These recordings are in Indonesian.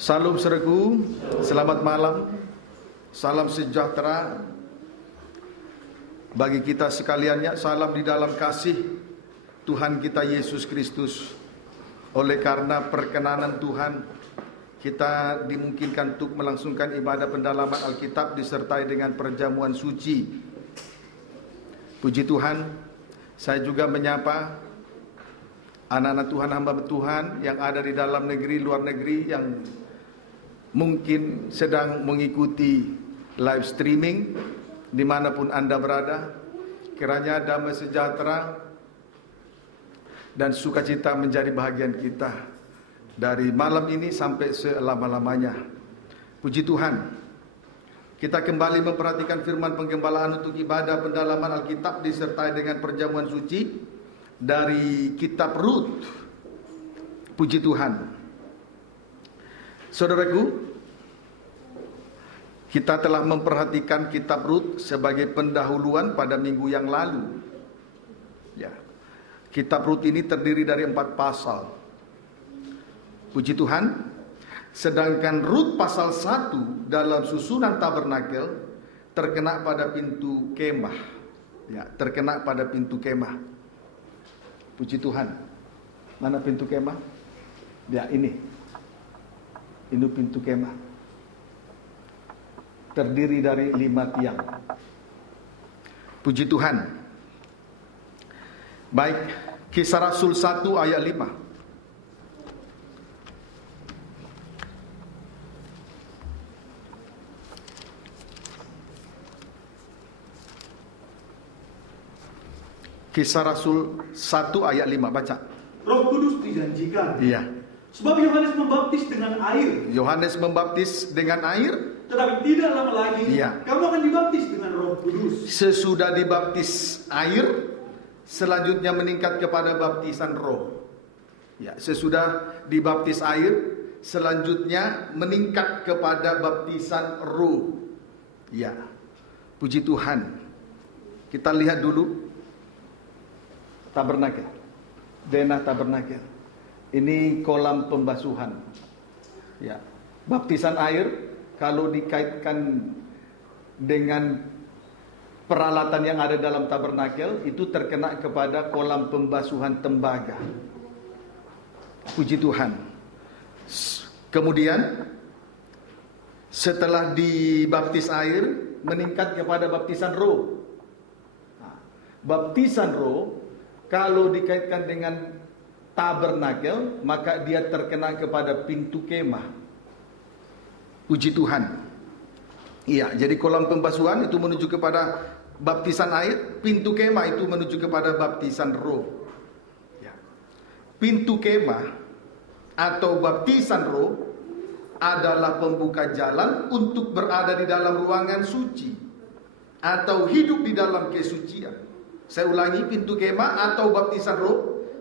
Salam saudaraku, selamat malam, salam sejahtera bagi kita sekaliannya, salam di dalam kasih Tuhan kita Yesus Kristus. Oleh karena perkenanan Tuhan, kita dimungkinkan untuk melangsungkan ibadah pendalaman Alkitab disertai dengan perjamuan suci. Puji Tuhan, saya juga menyapa anak-anak Tuhan, hamba Tuhan yang ada di dalam negeri, luar negeri, yang mungkin sedang mengikuti live streaming dimanapun Anda berada. Kiranya damai sejahtera dan sukacita menjadi bahagian kita dari malam ini sampai selama-lamanya. Puji Tuhan, kita kembali memperhatikan firman penggembalaan untuk ibadah pendalaman Alkitab disertai dengan perjamuan suci dari kitab Rut. Puji Tuhan. Saudaraku, kita telah memperhatikan kitab Rut sebagai pendahuluan pada minggu yang lalu. Ya. Kitab Rut ini terdiri dari 4 pasal. Puji Tuhan. Sedangkan Rut pasal 1 dalam susunan tabernakel terkena pada pintu kemah. Ya, terkena pada pintu kemah. Puji Tuhan. Mana pintu kemah? Ya, ini. Ini pintu kemah. Terdiri dari 5 tiang. Puji Tuhan. Baik, Kisah Rasul 1 ayat 5. Kisah Rasul 1 ayat 5, baca. Roh Kudus dijanjikan. Iya. Sebab Yohanes membaptis dengan air. Yohanes membaptis dengan air. Tetapi tidak lama lagi, Iya, kamu akan dibaptis dengan Roh Kudus. sesudah dibaptis air, selanjutnya meningkat kepada baptisan roh. Ya, sesudah dibaptis air, selanjutnya meningkat kepada baptisan roh. Ya, puji Tuhan. Kita lihat dulu tabernakel, denah tabernakel. Ini kolam pembasuhan. Ya, baptisan air kalau dikaitkan dengan peralatan yang ada dalam tabernakel itu terkena kepada kolam pembasuhan tembaga. Puji Tuhan. Kemudian setelah dibaptis air meningkat kepada baptisan roh. Baptisan roh kalau dikaitkan dengan tabernakel maka dia terkena kepada pintu kemah. Puji Tuhan. Iya, jadi kolam pembasuhan itu menuju kepada baptisan air, pintu kemah itu menuju kepada baptisan roh. Ya. Pintu kemah atau baptisan roh adalah pembuka jalan untuk berada di dalam ruangan suci atau hidup di dalam kesucian. Saya ulangi, pintu kemah atau baptisan roh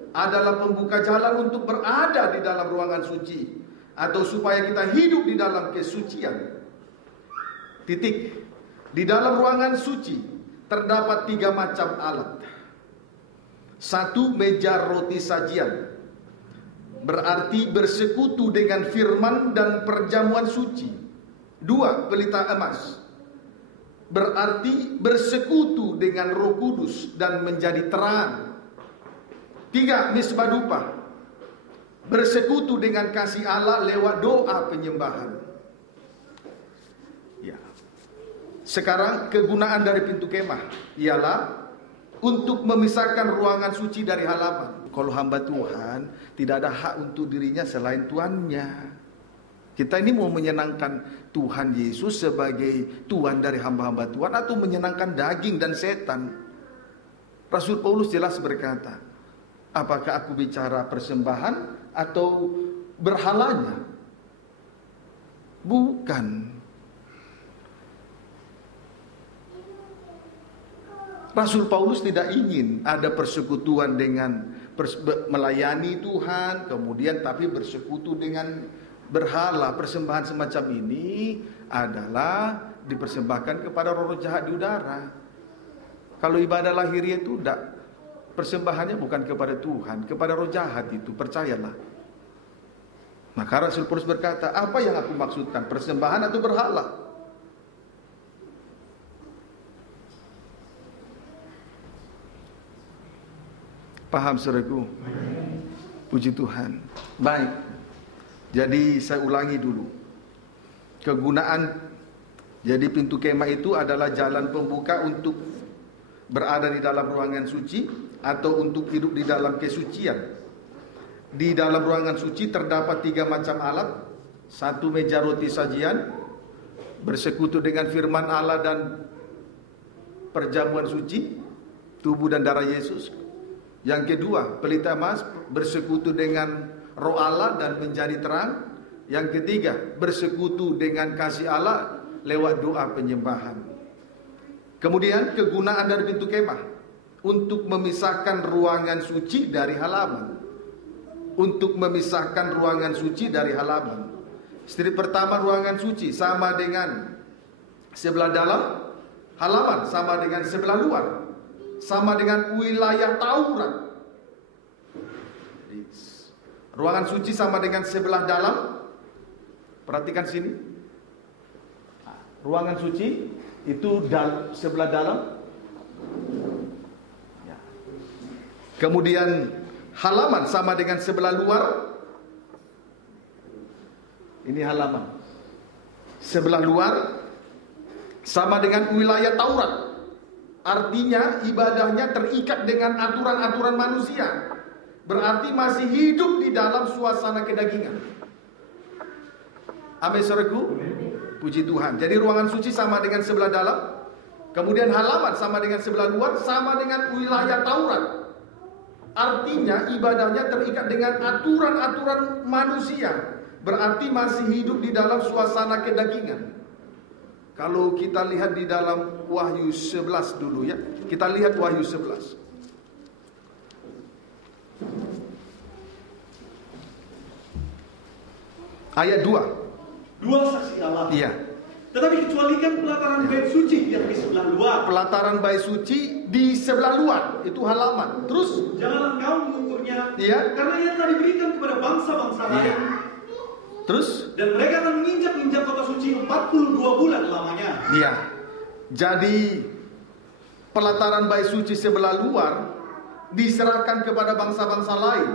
adalah pembuka jalan untuk berada di dalam ruangan suci atau supaya kita hidup di dalam kesucian. Titik. Di dalam ruangan suci terdapat 3 macam alat. 1, meja roti sajian, berarti bersekutu dengan firman dan perjamuan suci. 2, pelita emas, berarti bersekutu dengan Roh Kudus dan menjadi terang. 3, misbah dupa, bersekutu dengan kasih Allah lewat doa penyembahan. Ya. Sekarang kegunaan dari pintu kemah ialah untuk memisahkan ruangan suci dari halaman. Kalau hamba Tuhan tidak ada hak untuk dirinya selain Tuannya. Kita ini mau menyenangkan Tuhan Yesus sebagai Tuhan dari hamba-hamba Tuhan atau menyenangkan daging dan setan? Rasul Paulus jelas berkata, apakah aku bicara persembahan atau berhalanya? Bukan. Rasul Paulus tidak ingin ada persekutuan dengan melayani Tuhan, kemudian tapi bersekutu dengan berhala. Persembahan semacam ini adalah dipersembahkan kepada roh jahat di udara. Kalau ibadah lahiriah itu tidak, persembahannya bukan kepada Tuhan, kepada roh jahat itu, percayalah. Maka Rasul Paulus berkata, apa yang aku maksudkan? Persembahan atau berhala? Paham saudaraku? Puji Tuhan. Baik. Jadi saya ulangi dulu. Kegunaan, jadi pintu kemah itu adalah jalan pembuka untuk berada di dalam ruangan suci atau untuk hidup di dalam kesucian. Di dalam ruangan suci terdapat 3 macam alat. 1 meja roti sajian, bersekutu dengan firman Allah dan perjamuan suci, tubuh dan darah Yesus. Yang kedua, pelita emas, bersekutu dengan roh Allah dan menjadi terang. Yang ketiga, bersekutu dengan kasih Allah lewat doa penyembahan. Kemudian kegunaan dari pintu kemah untuk memisahkan ruangan suci dari halaman. Untuk memisahkan ruangan suci dari halaman. Strip pertama, ruangan suci sama dengan sebelah dalam, halaman sama dengan sebelah luar, sama dengan wilayah Taurat. Ruangan suci sama dengan sebelah dalam. Perhatikan sini. Ruangan suci itu sebelah dalam. Kemudian halaman sama dengan sebelah luar. Ini halaman. Sebelah luar sama dengan wilayah Taurat. Artinya ibadahnya terikat dengan aturan-aturan manusia. Berarti masih hidup di dalam suasana kedagingan. Amin saudaraku. Puji Tuhan. Jadi ruangan suci sama dengan sebelah dalam. Kemudian halaman sama dengan sebelah luar, sama dengan wilayah Taurat. Artinya ibadahnya terikat dengan aturan-aturan manusia. Berarti masih hidup di dalam suasana kedagingan. Kalau kita lihat di dalam Wahyu 11 dulu ya. Kita lihat Wahyu 11. Ayat 2. 2 saksi Allah. Iya. Tetapi kecualikan pelataran bait suci yang di sebelah luar. Pelataran bait suci di sebelah luar, itu halaman. Terus janganlah kau mengukurnya. Iya. Karena ia telah diberikan kepada bangsa-bangsa lain. Terus Dan mereka akan menginjak-injak kota suci 42 bulan lamanya. iya. Jadi pelataran bait suci sebelah luar diserahkan kepada bangsa-bangsa lain,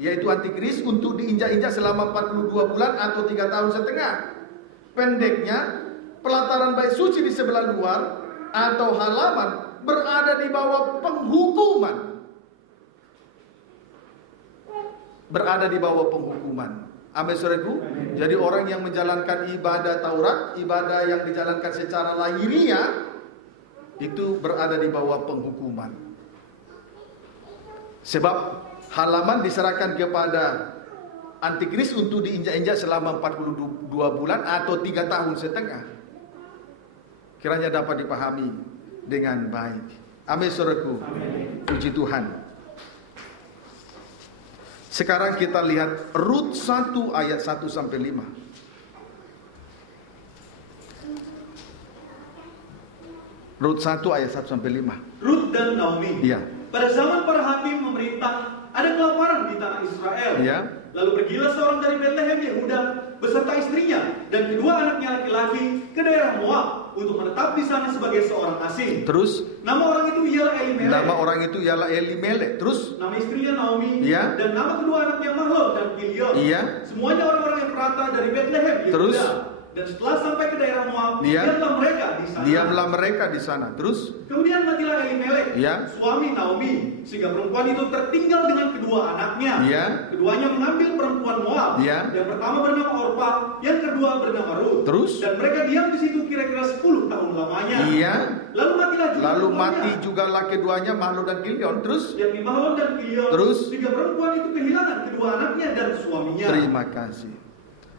yaitu antikris, untuk diinjak-injak selama 42 bulan atau 3 tahun setengah. Pendeknya, pelataran bait suci di sebelah luar atau halaman berada di bawah penghukuman. Berada di bawah penghukuman. Amin saudaraku. Jadi orang yang menjalankan ibadah Taurat, ibadah yang dijalankan secara lahiriah, itu berada di bawah penghukuman. Sebab halaman diserahkan kepada antikris untuk diinjak-injak selama 42 bulan atau 3 tahun setengah. Kiranya dapat dipahami dengan baik. Amin saudaraku. Puji Tuhan. Sekarang kita lihat Rut 1 ayat 1 sampai 5. Rut 1 ayat 1 sampai 5. Rut dan Naomi. Iya. Pada zaman para hakim memerintah, ada kelaparan di tanah Israel. Iya. Lalu pergilah seorang dari Bethlehem Yehuda beserta istrinya dan kedua anaknya laki-laki ke daerah Moab untuk menetap di sana sebagai seorang asing. Terus Nama orang itu ialah Elimelek. nama orang itu ialah Elimelek. Terus Nama istrinya Naomi. Iya. Dan nama kedua anaknya Mahlon dan Kilion. Iya. Semuanya orang-orang yang perata dari Bethlehem Yehuda. Terus? Dan setelah sampai ke daerah Moab, Iya. diamlah mereka di sana. diamlah mereka di sana. Terus Kemudian matilah Elimelek, Iya. suami Naomi, sehingga perempuan itu tertinggal dengan kedua anaknya. Iya. Keduanya mengambil perempuan Moab. Iya. Yang pertama bernama Orpa, yang kedua bernama Rut. Terus? Dan mereka diam di situ kira-kira 10 tahun lamanya. Iya. Lalu matilah juga Lalu keduanya, mati jugalah keduanya, Mahlon dan Kilion. Terus yakni Mahlon dan Kilion. Terus? Sehingga perempuan itu kehilangan kedua anaknya dan suaminya. terima kasih.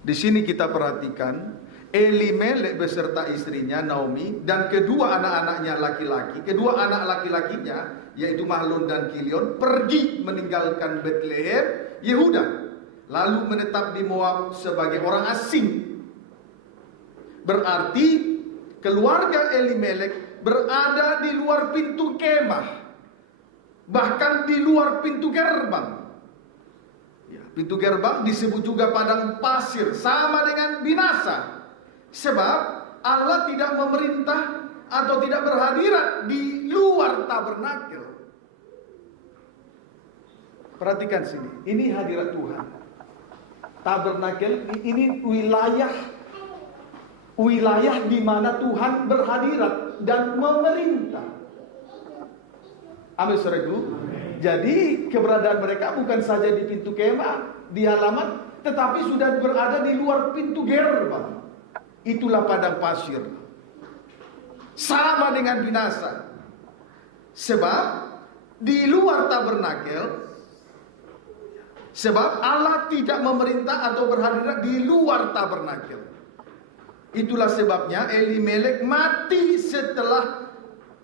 Di sini kita perhatikan Elimelek beserta istrinya Naomi dan kedua anak-anaknya laki-laki, kedua anak laki-lakinya yaitu Mahlon dan Kilion pergi meninggalkan Bethlehem Yehuda, lalu menetap di Moab sebagai orang asing. Berarti keluarga Elimelek berada di luar pintu kemah, bahkan di luar pintu gerbang. Ya. Pintu gerbang disebut juga padang pasir, sama dengan binasa. Sebab Allah tidak memerintah atau tidak berhadirat di luar tabernakel. Perhatikan sini, ini hadirat Tuhan. Tabernakel ini wilayah di mana Tuhan berhadirat dan memerintah. Amin, saudaraku. Jadi keberadaan mereka bukan saja di pintu kemah, di halaman, tetapi sudah berada di luar pintu gerbang. Itulah padang pasir. Sama dengan binasa. Sebab di luar tabernakel, sebab Allah tidak memerintah atau berhadirat di luar tabernakel. Itulah sebabnya Elimelek mati setelah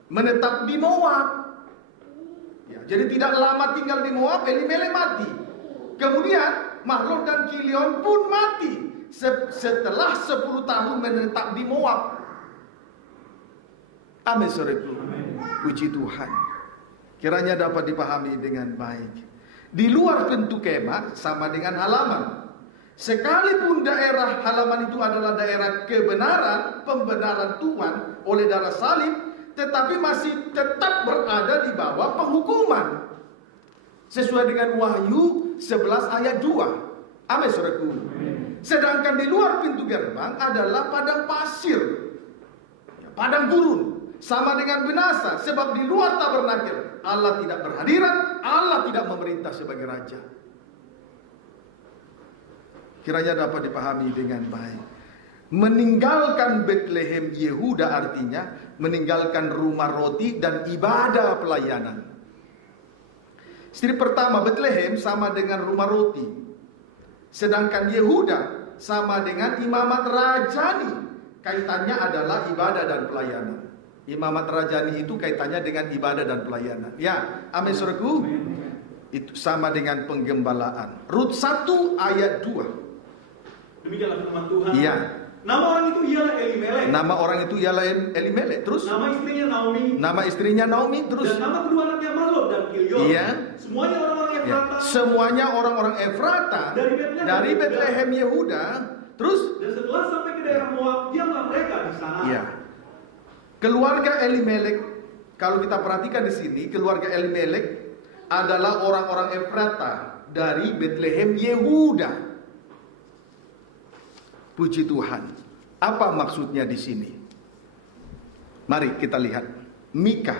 menetap di Moab. Ya, jadi tidak lama tinggal di Moab, Elimelek mati. Kemudian Mahlon dan Kilion pun mati setelah 10 tahun menetap di Moab. Amin, saudaraku. Puji Tuhan. Kiranya dapat dipahami dengan baik. Di luar pintu kemah sama dengan halaman. Sekalipun daerah halaman itu adalah daerah kebenaran, pembenaran Tuhan oleh darah salib, tetapi masih tetap berada di bawah penghukuman. Sesuai dengan Wahyu 11 ayat 2. Amin, saudaraku. Sedangkan di luar pintu gerbang adalah padang pasir, padang gurun, sama dengan binasa. Sebab di luar tabernakel Allah tidak berhadirat, Allah tidak memerintah sebagai raja. Kiranya dapat dipahami dengan baik. Meninggalkan Betlehem Yehuda artinya meninggalkan rumah roti dan ibadah pelayanan. Istri pertama, Betlehem sama dengan rumah roti. Sedangkan Yehuda sama dengan imamat rajani. Kaitannya adalah ibadah dan pelayanan. Imamat rajani itu kaitannya dengan ibadah dan pelayanan. Ya, amin, saudaraku. Itu sama dengan penggembalaan. Rut 1 ayat 2. Demikianlah firman Tuhan. Iya. Nama orang itu ialah Elimelek. Nama orang itu ialah Elimelek. Terus? Nama istrinya Naomi. Nama istrinya Naomi. Terus? Dan nama kedua anaknya Mahlon dan Kilion. Iya. Semuanya orang-orang Efrata. Ya. Semuanya orang-orang Efrata dari Betlehem Yehuda. Terus? Dan setelah sampai ke daerah Moab, diamlah mereka di sana. Iya. Keluarga Elimelek, kalau kita perhatikan di sini, keluarga Elimelek adalah orang-orang Efrata dari Betlehem Yehuda. Puji Tuhan. Apa maksudnya di sini? Mari kita lihat. Mika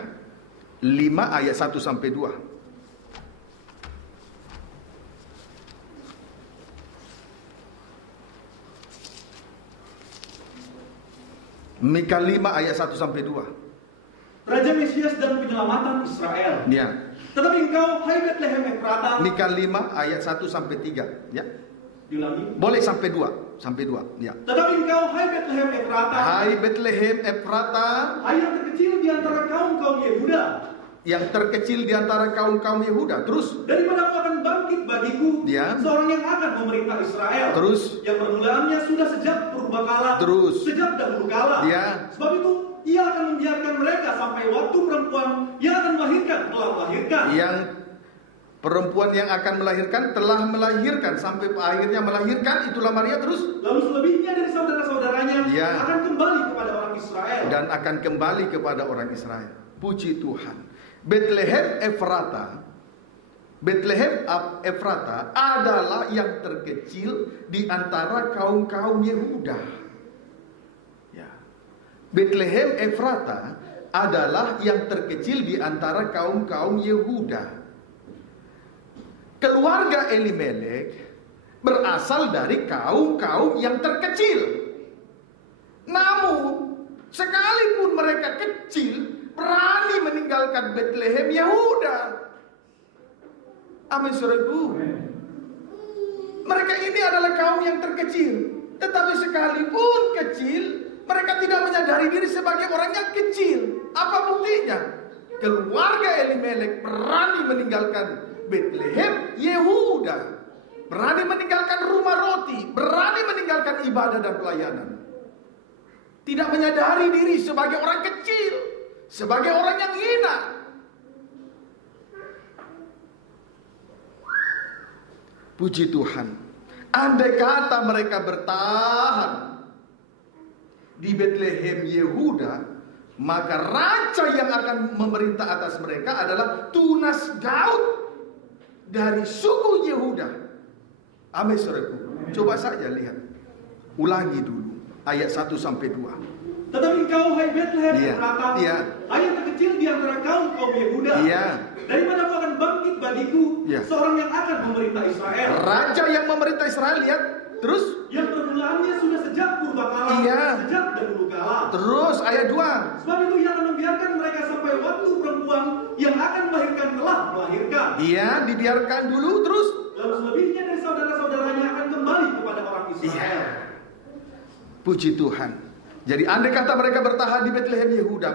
5 ayat 1 sampai 2. Mika 5 ayat 1 sampai 2. Raja Mesias dan penyelamatan Israel. Ya. Tetapi engkau, hai Betlehem Efrata. Mika 5 ayat 1 sampai 3. Ya. Diulangi. Boleh sampai 2. Sampai 2. Ya. Tetapi engkau, hai Betlehem Efrata. Hai Betlehem Efrata. Hai yang terkecil di antara kaum-kaum Yehuda. Yang terkecil di antara kaum-kaum Yehuda. Terus? Daripadamu akan bangkit bagiku Ya. seorang yang akan memerintah Israel. Terus? Yang permulaannya sudah sejak purbakala. Terus? Sejak dahulu kala. Ya. Sebab itu ia akan membiarkan mereka sampai waktu perempuan yang akan melahirkan telah melahirkan. Yang perempuan yang akan melahirkan telah melahirkan sampai akhirnya melahirkan, itulah Maria. Terus? Lalu selebihnya dari saudara-saudaranya Ya. akan kembali kepada orang Israel. Dan akan kembali kepada orang Israel. Puji Tuhan. Betlehem Efrata, Betlehem Efrata adalah yang terkecil di antara kaum-kaum Yehuda. Ya. Betlehem Efrata adalah yang terkecil di antara kaum-kaum Yehuda. Keluarga Elimelek berasal dari kaum-kaum yang terkecil. Namun, sekalipun mereka kecil, berani meninggalkan Betlehem Yehuda. Amin, saudaraku. Mereka ini adalah kaum yang terkecil. Tetapi sekalipun kecil, mereka tidak menyadari diri sebagai orang yang kecil. Apa buktinya? Keluarga Elimelek berani meninggalkan Betlehem Yehuda. Berani meninggalkan rumah roti. Berani meninggalkan ibadah dan pelayanan. Tidak menyadari diri sebagai orang kecil. Sebagai orang yang hina. Puji Tuhan. Andai kata mereka bertahan di Bethlehem Yehuda, maka raja yang akan memerintah atas mereka adalah tunas Daud dari suku Yehuda. Amin, saudaraku. Coba saja lihat. Ulangi dulu ayat 1 sampai 2. Tetapi kau, hai Bethlehem, berkata, hai yang terkecil di antara kaum Yehuda, dari mana kau akan bangkit bagiku seorang yang akan memerintah Israel. Raja yang memerintah Israel, lihat. Terus? Yang permulaannya sudah sejak purbakala, sejak dahulu kala. Terus ayat 2. Sebab itu ia akan membiarkan mereka sampai waktu perempuan yang akan melahirkan telah melahirkan. Iya, dibiarkan dulu. Terus? Lalu selebihnya dari saudara-saudaranya akan kembali kepada orang Israel. Puji Tuhan. Jadi andai kata mereka bertahan di Bethlehem Yehuda,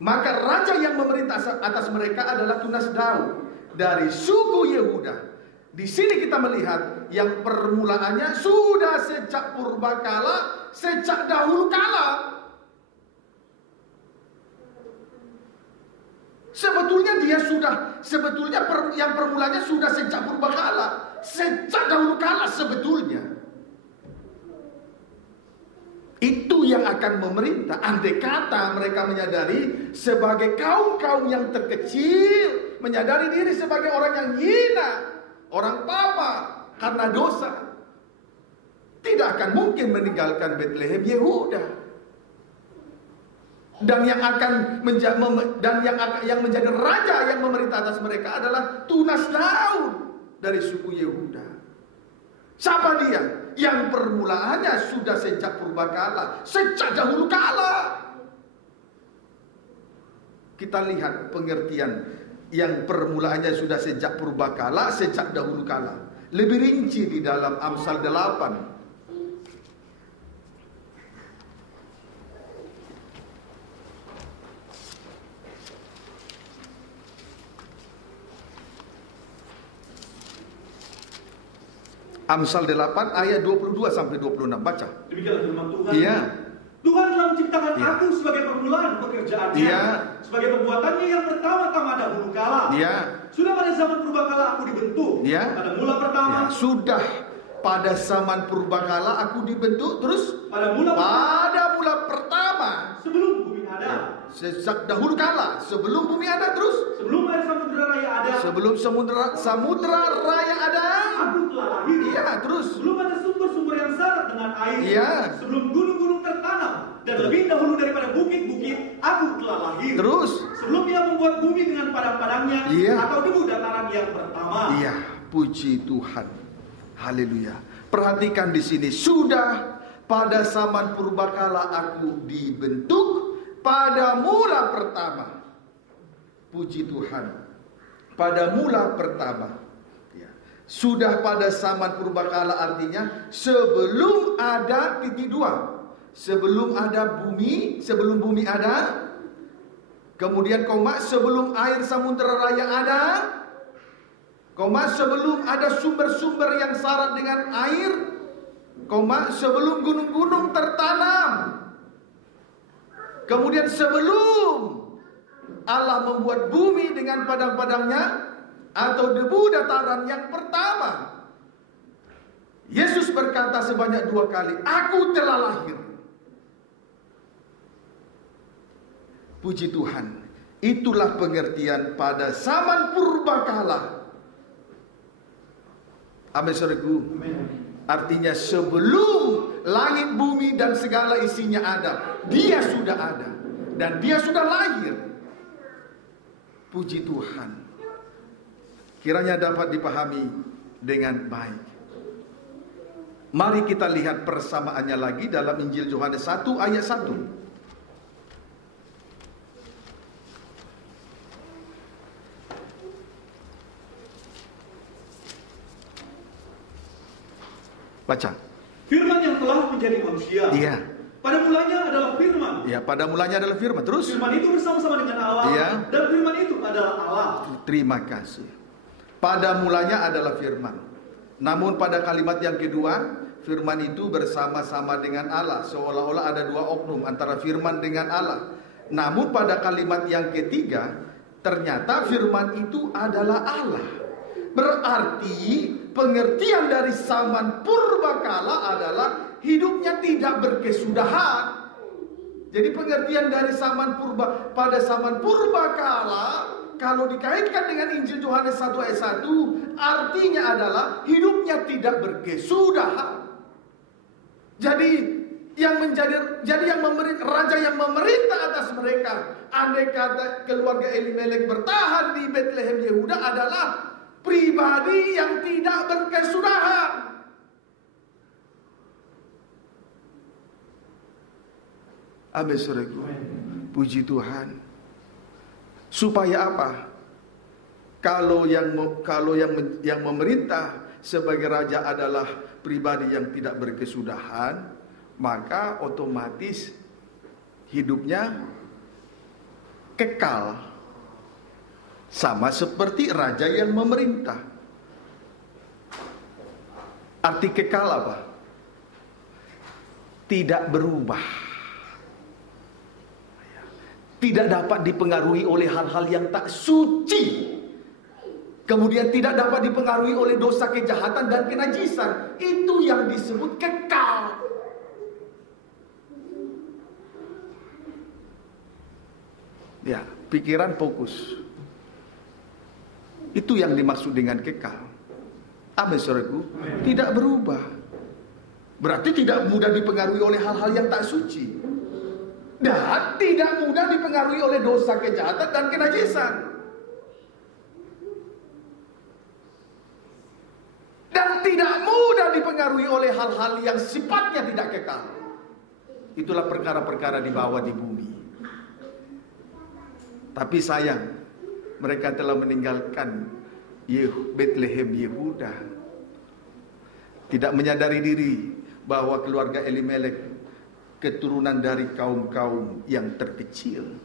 maka raja yang memerintah atas mereka adalah tunas Daud dari suku Yehuda. Di sini kita melihat yang permulaannya sudah sejak purbakala, sejak dahulu kala. Sebetulnya yang permulanya sudah sejak purbakala, sejak dahulu kala sebetulnya. Itu yang akan memerintah. Andai kata mereka menyadari sebagai kaum-kaum yang terkecil, menyadari diri sebagai orang yang hina, orang papa karena dosa, tidak akan mungkin meninggalkan Bethlehem Yehuda. Dan yang menjadi raja yang memerintah atas mereka adalah tunas Daud dari suku Yehuda. Siapa dia? Yang permulaannya sudah sejak purbakala, sejak dahulu kala. Kita lihat pengertian yang permulaannya sudah sejak purbakala, sejak dahulu kala. Lebih rinci di dalam Amsal 8. Amsal 8 ayat 22 sampai 26, baca. Demikianlah firman Tuhan. Tuhan telah menciptakan aku sebagai permulaan pekerjaannya, sebagai pembuatannya yang pertama-tama dahulu kala. Sudah pada zaman purbakala aku dibentuk. Pada mula pertama. Sudah pada zaman purbakala aku dibentuk, terus pada mula pertama. Sebelum bumi ada. Sejak dahulu kala, sebelum bumi ada, terus sebelum air samudera raya ada. Sebelum samudera raya ada. Aku telah lahir. Terus sebelum ada sumber-sumber yang syarat dengan air. Sebelum gunung-gunung tertanam dan lebih dahulu daripada bukit-bukit, aku telah lahir. Terus sebelum ia membuat bumi dengan padang-padangnya atau debu dataran yang pertama. Puji Tuhan. Haleluya. Perhatikan di sini, sudah pada zaman purbakala aku dibentuk pada mula pertama. Puji Tuhan. Pada mula pertama. Sudah pada zaman purbakala artinya sebelum ada titik 2. Sebelum ada bumi, sebelum bumi ada. Kemudian koma, sebelum air samudera raya ada. Koma, sebelum ada sumber-sumber yang syarat dengan air. Koma, sebelum gunung-gunung tertanam. Kemudian sebelum Allah membuat bumi dengan padang-padangnya atau debu dataran yang pertama. Yesus berkata sebanyak 2 kali, aku telah lahir. Puji Tuhan. Itulah pengertian pada zaman purbakala. Amin, saudaraku. Artinya sebelum langit bumi dan segala isinya ada, dia sudah ada dan dia sudah lahir. Puji Tuhan. Kiranya dapat dipahami dengan baik. Mari kita lihat persamaannya lagi dalam Injil Yohanes 1 ayat 1. Baca. Firman yang telah menjadi manusia. Pada mulanya adalah firman. Pada mulanya adalah firman. Terus firman itu bersama-sama dengan Allah. Dan firman itu adalah Allah. Terima kasih. Pada mulanya adalah firman. Namun pada kalimat yang kedua, firman itu bersama-sama dengan Allah. Seolah-olah ada 2 oknum antara firman dengan Allah. Namun pada kalimat yang ketiga, ternyata firman itu adalah Allah. Berarti pengertian dari zaman purbakala adalah hidupnya tidak berkesudahan. Jadi pengertian dari pada zaman purbakala, kalau dikaitkan dengan Injil Yohanes 1 ayat 1, artinya adalah hidupnya tidak berkesudahan. Jadi raja yang memerintah atas mereka, andai kata keluarga Elimelek bertahan di Bethlehem Yehuda, adalah pribadi yang tidak berkesudahan. Amin, saudaraku. Puji Tuhan. Supaya apa? Kalau yang memerintah sebagai raja adalah pribadi yang tidak berkesudahan, maka otomatis hidupnya kekal, sama seperti raja yang memerintah. Arti kekal apa? Tidak berubah, tidak dapat dipengaruhi oleh hal-hal yang tak suci, kemudian tidak dapat dipengaruhi oleh dosa, kejahatan, dan kenajisan. Itu yang disebut kekal. Ya, pikiran fokus. Itu yang dimaksud dengan kekal. Amin, saudaraku. Tidak berubah. Berarti tidak mudah dipengaruhi oleh hal-hal yang tak suci. Dan tidak mudah dipengaruhi oleh dosa, kejahatan, dan kenajisan. Dan tidak mudah dipengaruhi oleh hal-hal yang sifatnya tidak kekal. Itulah perkara-perkara di bawah di bumi. Tapi sayang, mereka telah meninggalkan Bethlehem Yehuda. Tidak menyadari diri bahwa keluarga Elimelek keturunan dari kaum-kaum yang terkecil.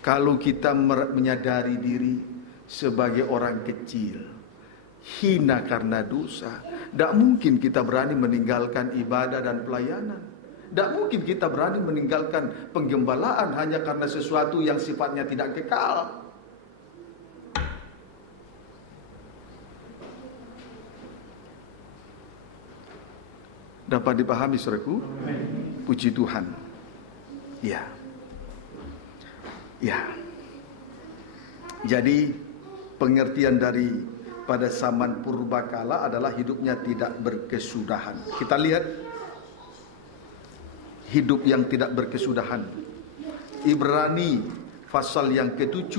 Kalau kita menyadari diri sebagai orang kecil, hina karena dosa, tidak mungkin kita berani meninggalkan ibadah dan pelayanan. Tidak mungkin kita berani meninggalkan penggembalaan hanya karena sesuatu yang sifatnya tidak kekal. Dapat dipahami, saudaraku? Puji Tuhan. Ya. Ya. Jadi pengertian dari pada zaman purbakala adalah hidupnya tidak berkesudahan. Kita lihat hidup yang tidak berkesudahan. Ibrani pasal yang ke-7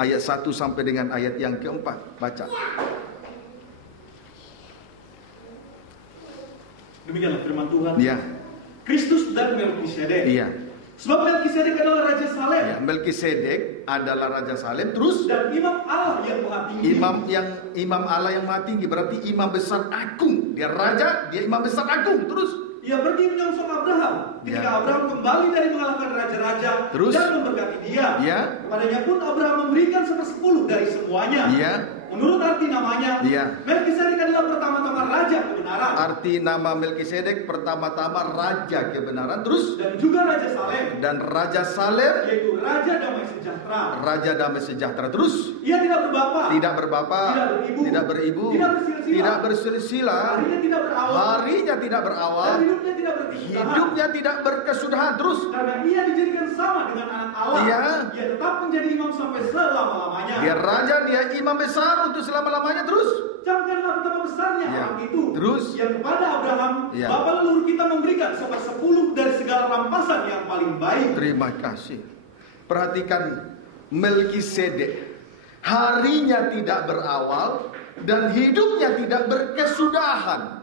ayat 1 sampai dengan ayat yang ke-4. Baca. Demikianlah firman Tuhan. Ya. Kristus dan Melkisedek. Iya. Sebab Melkisedek adalah Raja Salem. Ya, Melkisedek adalah Raja Salem. Terus dan Imam Allah yang Maha Tinggi. Imam Allah yang Maha Tinggi berarti Imam Besar Agung. Dia Raja, dia Imam Besar Agung. Terus ia pergi menyongsong Abraham ketika Abraham kembali dari mengalahkan raja-raja dan memberkati dia. Ya. Kepadanya pun Abraham memberikan 1/10 dari semuanya. Ya. Menurut arti namanya, Melkisedek adalah pertama-tama raja kebenaran. Arti nama Melkisedek pertama-tama raja kebenaran. Terus dan juga Raja Salem. Dan Raja Salem yaitu Raja Damai Sejahtera. Raja Damai Sejahtera. Terus ia tidak berbapa. Tidak berbapa. Tidak beribu. Tidak bersilsilah. Harinya tidak berawal. Hidupnya tidak berkesudahan. Terus karena ia dijadikan sama dengan anak Allah. Ia tetap menjadi imam sampai selama-lamanya. Dia raja, dia imam besar untuk selama-lamanya. Terus camkanlah betapa besarnya orang itu. Terus yang kepada Abraham bapa leluhur kita memberikan 1/10 dari segala rampasan yang paling baik. Terima kasih. Perhatikan Melkisedek. Harinya tidak berawal dan hidupnya tidak berkesudahan.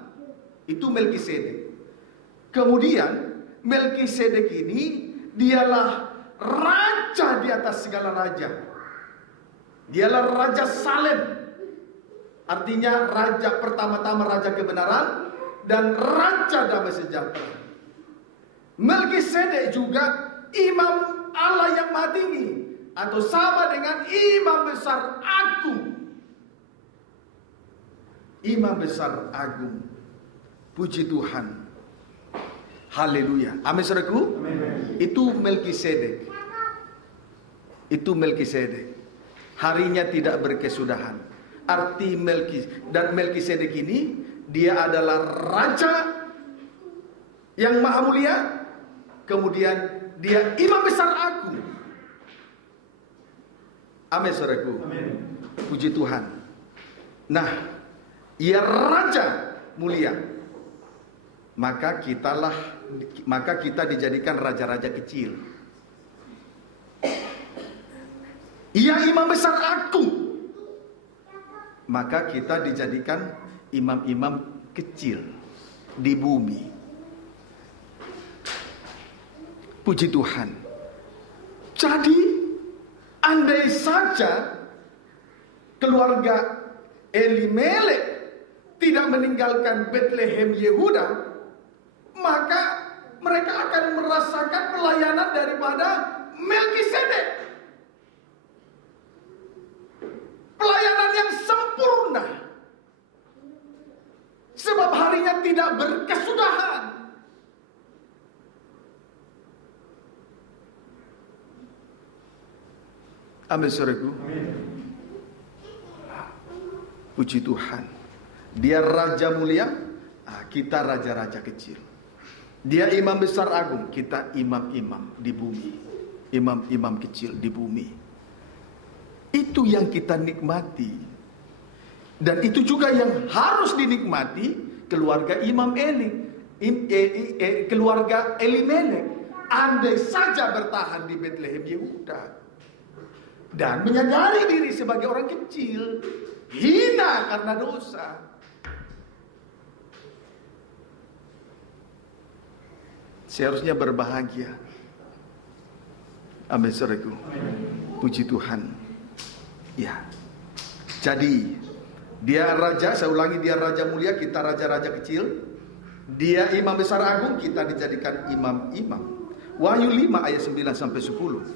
Itu Melkisedek. Kemudian Melkisedek ini dialah raja di atas segala raja. Dialah Raja Salem. Artinya raja pertama-tama, raja kebenaran dan raja damai sejahtera. Melkisedek juga Imam Allah yang Maha Tinggi atau sama dengan Imam Besar Agung. Imam Besar Agung. Puji Tuhan. Haleluya. Amin, saudaraku. Itu Melkisedek. Itu Melkisedek. harinya tidak berkesudahan. Arti Melkisedek ini, dia adalah raja yang maha mulia, kemudian dia imam besar agung. Amin, saudaraku. Puji Tuhan. Nah, ia raja mulia, maka kita dijadikan raja-raja kecil. Ia imam besar agung, maka kita dijadikan imam-imam kecil di bumi. Puji Tuhan. Jadi, andai saja keluarga Elimelek tidak meninggalkan Bethlehem Yehuda, maka mereka akan merasakan pelayanan daripada Melkisedek. Pelayanan yang sempurna. Sebab harinya tidak berkesudahan. Amin, saudaraku. Puji Tuhan. Dia raja mulia, kita raja-raja kecil. Dia imam besar agung, kita imam-imam di bumi. Imam-imam kecil di bumi. Itu yang kita nikmati. Dan itu juga yang harus dinikmati keluarga Imam Eli, keluarga Elimelek. Andai saja bertahan di Bethlehem Yehuda dan menyadari diri sebagai orang kecil, hina karena dosa. Seharusnya berbahagia. Amin, saudaraku. Puji Tuhan. Ya. Jadi dia raja, saya ulangi, dia raja mulia, kita raja-raja kecil. Dia imam besar agung, kita dijadikan imam-imam. Wahyu 5 ayat 9 sampai 10.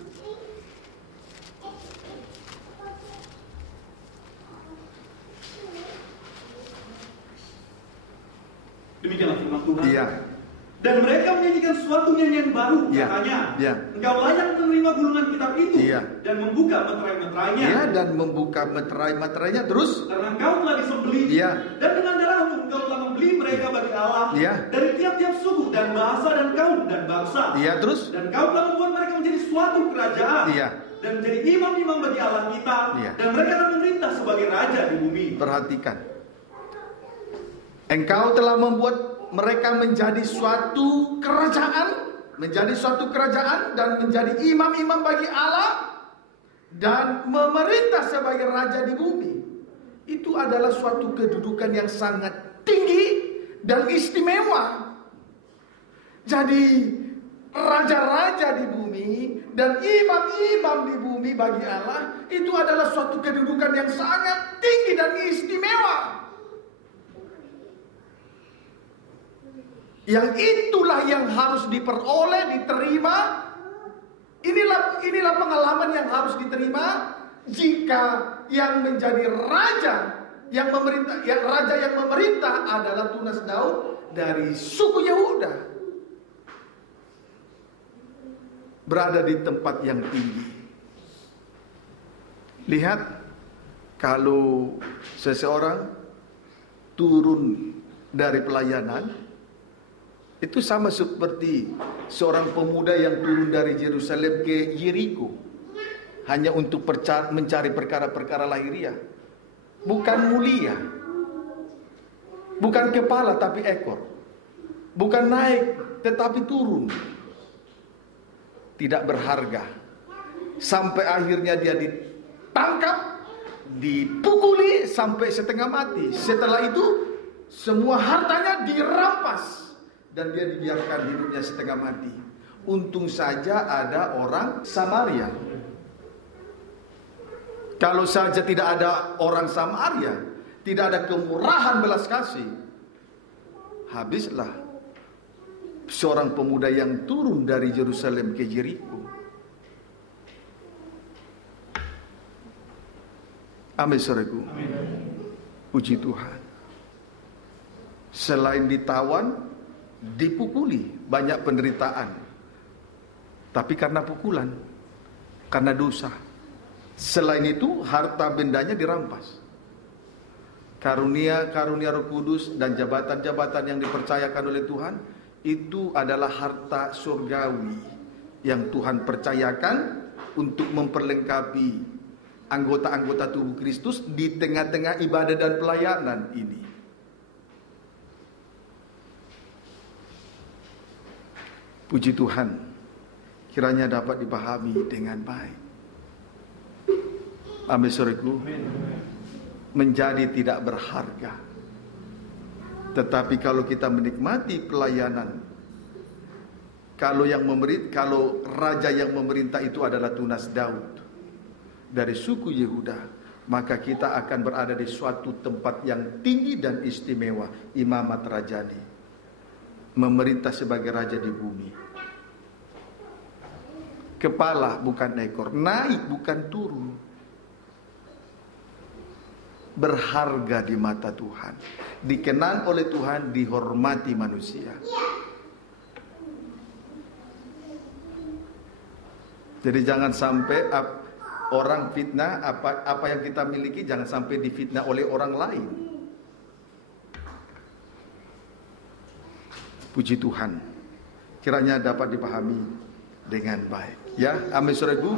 Demikianlah firman Tuhan. Iya. Dan mereka menyanyikan suatu nyanyian baru, katanya, engkau layak menerima gulungan kitab itu, dan membuka meterai-meterainya. Iya, dan membuka meterai-meterainya, terus. Karena engkau telah disembelih, dan dengan darahmu engkau telah membeli mereka bagi Allah, dari tiap-tiap suku dan bahasa dan kaum dan bangsa. Iya, terus. Dan engkau telah membuat mereka menjadi suatu kerajaan, dan menjadi imam-imam bagi Allah kita, dan mereka akan memerintah sebagai raja di bumi. Perhatikan. Engkau telah membuat mereka menjadi suatu kerajaan, dan menjadi imam-imam bagi Allah dan memerintah sebagai raja di bumi. Itu adalah suatu kedudukan yang sangat tinggi dan istimewa. Jadi raja-raja di bumi dan imam-imam di bumi bagi Allah itu adalah suatu kedudukan yang sangat tinggi dan istimewa. Yang itulah yang harus diperoleh, diterima. Inilah pengalaman yang harus diterima jika yang menjadi raja yang memerintah adalah tunas Daud dari suku Yehuda. Berada di tempat yang tinggi. Lihat, kalau seseorang turun dari pelayanan, itu sama seperti seorang pemuda yang turun dari Yerusalem ke Yeriko hanya untuk mencari perkara-perkara lahiriah. Bukan mulia, bukan kepala tapi ekor, bukan naik tetapi turun. Tidak berharga. Sampai akhirnya dia ditangkap, dipukuli sampai setengah mati. Setelah itu semua hartanya dirampas dan dia dibiarkan hidupnya setengah mati. Untung saja ada orang Samaria. Kalau saja tidak ada orang Samaria, tidak ada kemurahan belas kasih, habislah seorang pemuda yang turun dari Yerusalem ke Yeriko. Amin, saudaraku. Puji Tuhan. Selain ditawan, dipukuli, banyak penderitaan. Tapi karena pukulan, karena dosa, Selain itu harta bendanya dirampas. Karunia-karunia Roh Kudus dan jabatan-jabatan yang dipercayakan oleh Tuhan itu adalah harta surgawi yang Tuhan percayakan untuk memperlengkapi anggota-anggota tubuh Kristus di tengah-tengah ibadah dan pelayanan ini. Puji Tuhan, kiranya dapat dipahami dengan baik. Amin, saudaraku. Menjadi tidak berharga. Tetapi kalau kita menikmati pelayanan, kalau raja yang memerintah itu adalah tunas Daud dari suku Yehuda, maka kita akan berada di suatu tempat yang tinggi dan istimewa, imamat rajani, memerintah sebagai raja di bumi. Kepala bukan ekor, naik bukan turun. Berharga di mata Tuhan, dikenang oleh Tuhan, dihormati manusia. Jadi jangan sampai orang fitnah apa yang kita miliki, jangan sampai difitnah oleh orang lain. Puji Tuhan, kiranya dapat dipahami dengan baik. Ya, amin, saudaraku.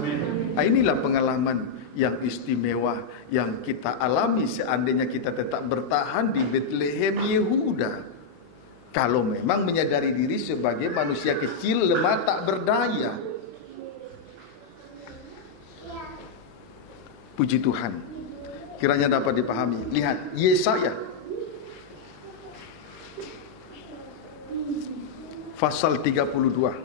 Inilah pengalaman yang istimewa yang kita alami seandainya kita tetap bertahan di Bethlehem Yehuda. Kalau memang menyadari diri sebagai manusia kecil, lemah, tak berdaya. Puji Tuhan, kiranya dapat dipahami. Lihat Yesaya pasal 32.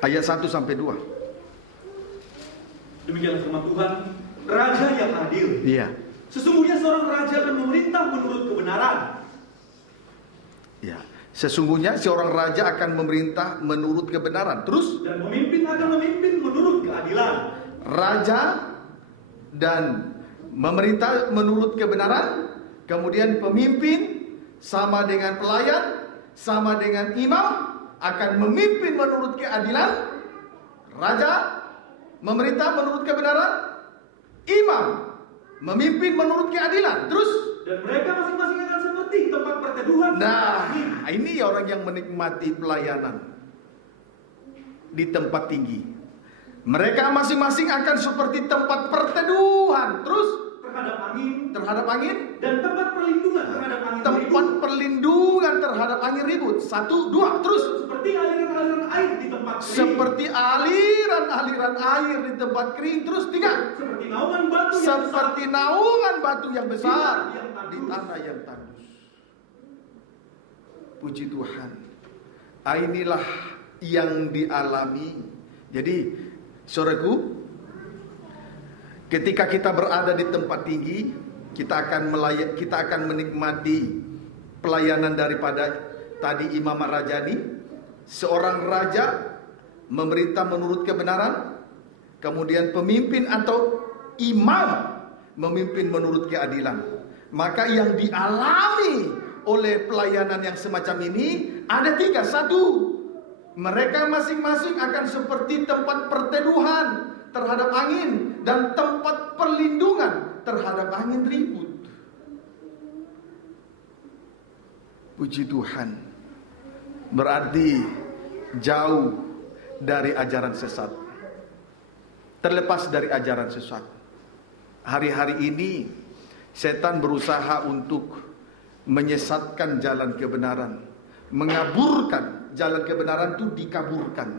Ayat 1 sampai 2. Demikianlah firman Tuhan, raja yang adil. Iya. Sesungguhnya seorang raja akan memerintah menurut kebenaran. Ya, sesungguhnya seorang raja akan memerintah menurut kebenaran. Terus? Dan pemimpin akan memimpin menurut keadilan. Raja dan memerintah menurut kebenaran. Kemudian pemimpin sama dengan pelayan, sama dengan imam, akan memimpin menurut keadilan. Raja memerintah menurut kebenaran, imam memimpin menurut keadilan. Terus? Dan mereka masing-masing akan seperti tempat perteduhan. Nah, ini orang yang menikmati pelayanan di tempat tinggi. Mereka masing-masing akan seperti tempat perteduhan. Terus? Terhadap angin dan tempat perlindungan terhadap angin tempat ribut. Perlindungan terhadap angin ribut. 1, 2, terus. Seperti aliran-aliran air di tempat kering. Seperti aliran-aliran air di tempat kering. Terus 3. Seperti naungan batu yang besar di tanah yang tandus. Puji Tuhan. Inilah yang dialami. Jadi, saudaraku, ketika kita berada di tempat tinggi, kita akan menikmati pelayanan daripada tadi imam rajani. Seorang raja memerintah menurut kebenaran, kemudian pemimpin atau imam memimpin menurut keadilan. Maka yang dialami oleh pelayanan yang semacam ini ada 3. 1, mereka masing-masing akan seperti tempat perteduhan terhadap angin dan tempat perlindungan terhadap angin ribut. Puji Tuhan. Berarti jauh dari ajaran sesat. Terlepas dari ajaran sesat. Hari-hari ini setan berusaha untuk menyesatkan jalan kebenaran, mengaburkan jalan kebenaran itu, dikaburkan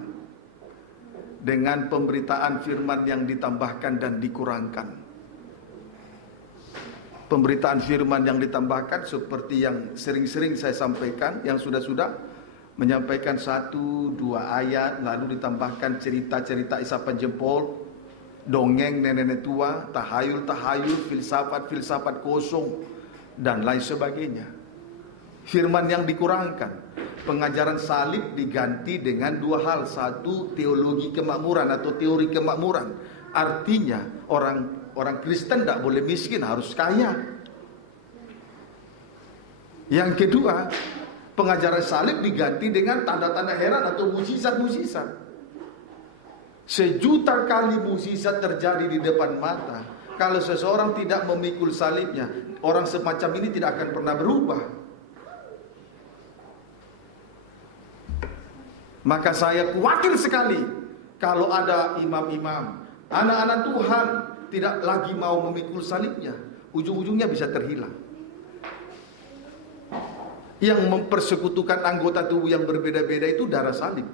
dengan pemberitaan firman yang ditambahkan dan dikurangkan. Pemberitaan firman yang ditambahkan seperti yang sering-sering saya sampaikan, yang sudah-sudah menyampaikan 1-2 ayat, lalu ditambahkan cerita-cerita isapan jempol, dongeng nenek-nenek tua, tahayul-tahayul, filsafat-filsafat kosong, dan lain sebagainya. Firman yang dikurangkan. Pengajaran salib diganti dengan 2 hal. 1, teologi kemakmuran atau teori kemakmuran. Artinya orang Kristen tidak boleh miskin, harus kaya. Yang kedua, pengajaran salib diganti dengan tanda-tanda heran atau mukjizat-mukjizat. Sejuta kali mukjizat terjadi di depan mata. Kalau seseorang tidak memikul salibnya, orang semacam ini tidak akan pernah berubah. Maka saya khawatir sekali kalau ada imam-imam, anak-anak Tuhan tidak lagi mau memikul salibnya, ujung-ujungnya bisa terhilang. Yang mempersekutukan anggota tubuh yang berbeda-beda itu darah salib.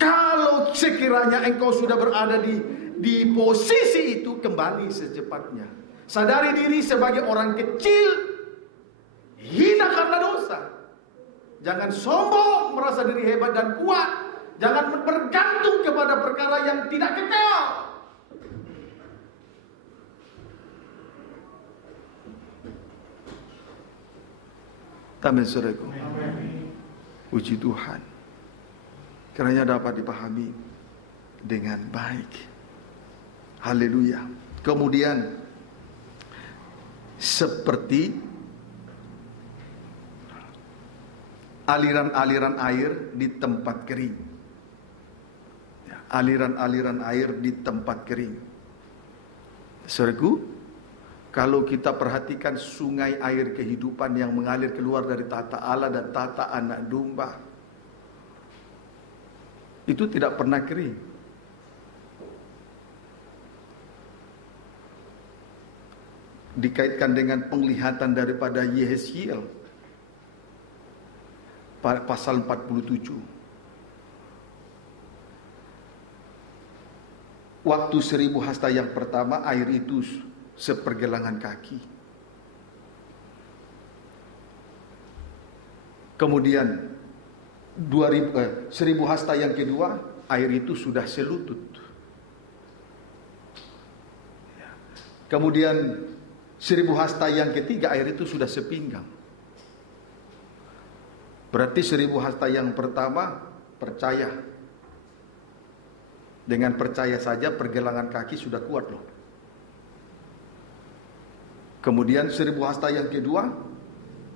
Kalau sekiranya engkau sudah berada di posisi itu, kembali secepatnya. Sadari diri sebagai orang kecil, hina karena dosa. Jangan sombong merasa diri hebat dan kuat. Jangan bergantung kepada perkara yang tidak kekal. Amin, saudaraku. Puji Tuhan. Kiranya dapat dipahami dengan baik. Haleluya. Kemudian seperti aliran-aliran air di tempat kering. Aliran-aliran air di tempat kering. Saudaraku, kalau kita perhatikan sungai air kehidupan yang mengalir keluar dari tahta Allah dan tahta anak domba, itu tidak pernah kering. Dikaitkan dengan penglihatan daripada Yeskiel pasal 47. Waktu 1000 hasta yang pertama, air itu sepergelangan kaki. Kemudian 1000 hasta yang kedua, air itu sudah selutut. Kemudian 1000 hasta yang ketiga, air itu sudah sepinggang. Berarti 1000 hasta yang pertama percaya. Dengan percaya saja pergelangan kaki sudah kuat loh. Kemudian 1000 hasta yang kedua,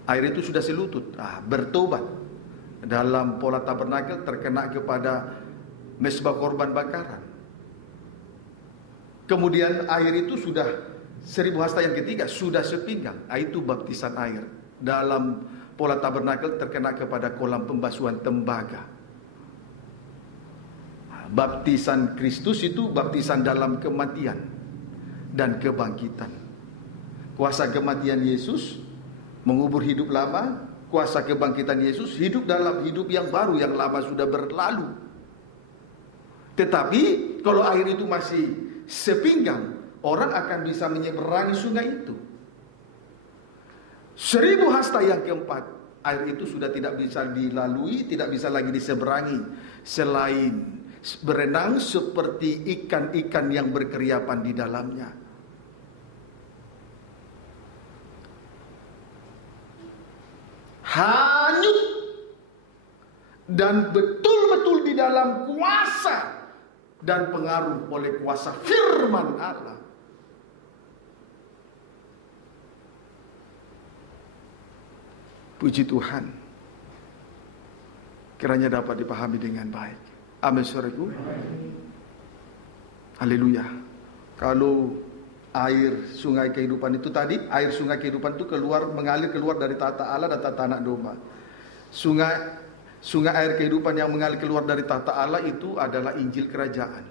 air itu sudah selutut. Bertobat. Dalam pola tabernakel terkena kepada mezbah korban bakaran. Kemudian air itu sudah 1000 hasta yang ketiga sudah sepinggang. Itu baptisan air. Dalam pola tabernakel terkena kepada kolam pembasuhan tembaga. Baptisan Kristus itu baptisan dalam kematian dan kebangkitan. Kuasa kematian Yesus mengubur hidup lama, kuasa kebangkitan Yesus hidup dalam hidup yang baru, yang lama sudah berlalu. Tetapi kalau air itu masih sepinggang, orang akan bisa menyeberangi sungai itu. 1000 hasta yang keempat, air itu sudah tidak bisa dilalui, tidak bisa lagi diseberangi, selain berenang seperti ikan-ikan yang berkeriapan di dalamnya. Hanyut dan betul-betul di dalam kuasa dan pengaruh oleh kuasa firman Allah. Puji Tuhan. Kiranya dapat dipahami dengan baik. Amin, saudaraku. Haleluya. Kalau air sungai kehidupan itu tadi, air sungai kehidupan itu mengalir keluar dari tahta Allah dan tahta anak domba. Sungai air kehidupan yang mengalir keluar dari tahta Allah itu adalah Injil Kerajaan.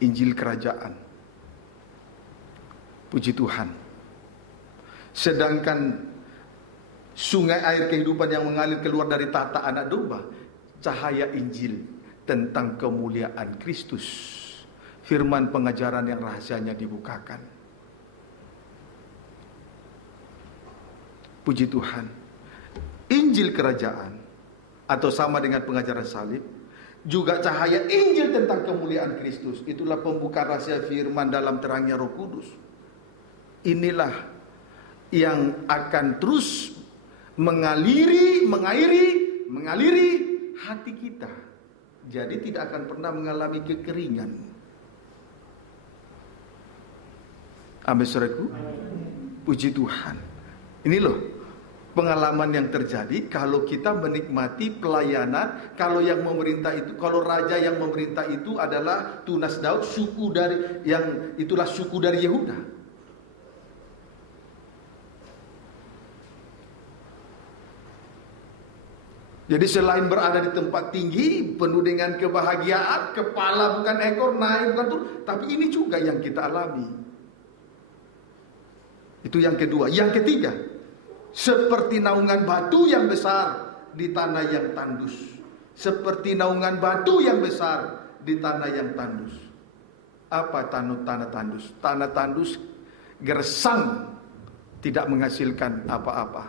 Injil Kerajaan. Puji Tuhan. Sedangkan sungai air kehidupan yang mengalir keluar dari tahta anak domba, cahaya Injil tentang kemuliaan Kristus. Firman pengajaran yang rahasianya dibukakan. Puji Tuhan. Injil Kerajaan atau sama dengan pengajaran salib, juga cahaya Injil tentang kemuliaan Kristus. Itulah pembuka rahasia firman dalam terangnya Roh Kudus. Inilah yang akan terus mengaliri hati kita Jadi tidak akan pernah mengalami kekeringan. Amin, saudaraku. Puji Tuhan. Ini loh pengalaman yang terjadi kalau kita menikmati pelayanan. Kalau yang memerintah itu, kalau raja yang memerintah itu adalah tunas Daud, suku dari yang itulah suku dari Yehuda. Jadi selain berada di tempat tinggi, penuh dengan kebahagiaan, kepala bukan ekor, naik bukan turun, tapi ini juga yang kita alami. Itu yang kedua. Yang ketiga, seperti naungan batu yang besar di tanah yang tandus. Seperti naungan batu yang besar di tanah yang tandus. Apa tanah tandus? Tanah tandus gersang, tidak menghasilkan apa-apa.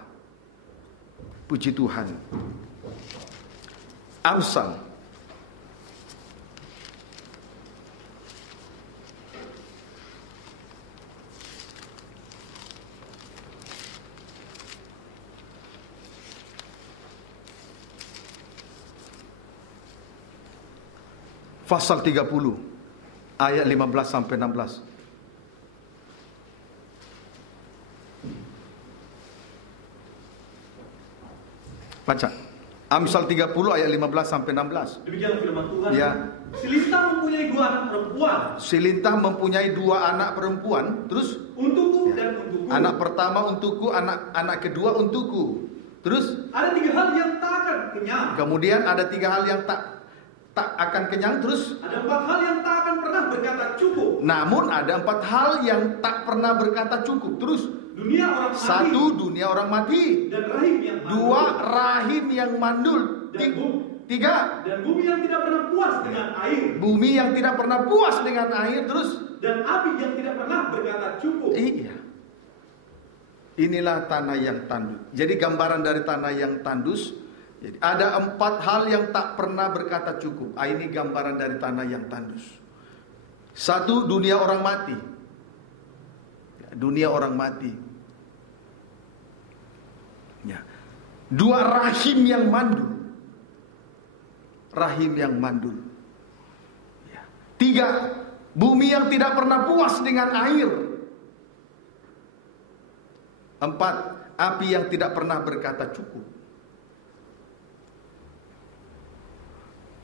Puji Tuhan. Amsal pasal 30 ayat 15 sampai 16. Baca. Amsal 30 ayat 15 sampai 16. Demikian firman Tuhan. Ya. Silintah mempunyai 2 anak perempuan. Silintah mempunyai 2 anak perempuan. Terus untukku dan untukku. Anak pertama untukku, anak kedua untukku. Terus ada 3 hal yang tak akan kenyang. Kemudian ada 3 hal yang tak akan kenyang. Terus ada 4 hal yang tak akan pernah berkata cukup. Namun ada 4 hal yang tak pernah berkata cukup. Terus dunia orang mati. 1, dunia orang mati. Dan rahim yang mandul. 2, rahim yang mandul. 3, dan bumi yang tidak pernah puas dengan air. Bumi yang tidak pernah puas dengan air. Terus dan api yang tidak pernah berkata cukup. Iya. Inilah tanah yang tandus. Jadi gambaran dari tanah yang tandus. Jadi ada 4 hal yang tak pernah berkata cukup. Ini gambaran dari tanah yang tandus. 1, dunia orang mati. Dunia orang mati. Ya. 2, rahim yang mandul. Rahim yang mandul. Ya. 3, bumi yang tidak pernah puas dengan air. 4, api yang tidak pernah berkata cukup.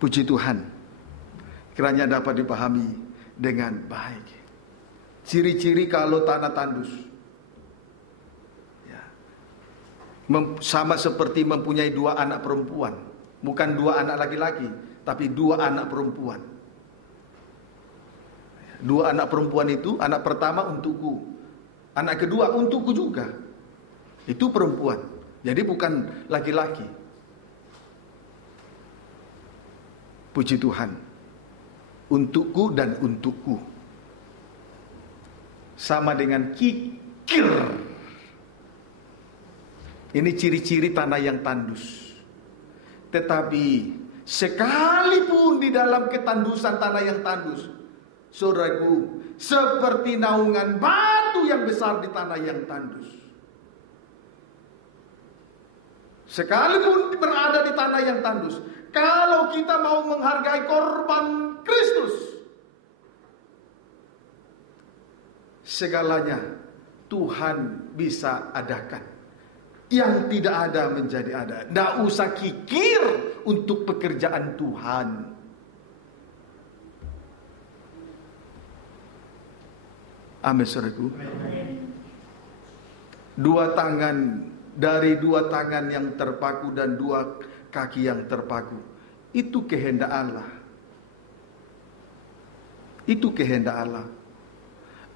Puji Tuhan, kiranya dapat dipahami dengan baik. Ciri-ciri kalau tanah tandus, ya. Sama seperti mempunyai 2 anak perempuan. Bukan 2 anak laki-laki, tapi 2 anak perempuan. 2 anak perempuan itu, anak pertama untukku, anak kedua untukku juga. Itu perempuan, jadi bukan laki-laki. Puji Tuhan. Untukku dan untukku. Sama dengan kikir. Ini ciri-ciri tanah yang tandus. Tetapi sekalipun di dalam ketandusan tanah yang tandus, saudaraku, seperti naungan batu yang besar di tanah yang tandus. Sekalipun berada di tanah yang tandus, kalau kita mau menghargai korban Kristus, segalanya Tuhan bisa adakan. Yang tidak ada menjadi ada. Tidak usah kikir untuk pekerjaan Tuhan. Amin, saudaraku. Dari 2 tangan yang terpaku dan 2 kaki yang terpaku. Itu kehendak Allah. Itu kehendak Allah.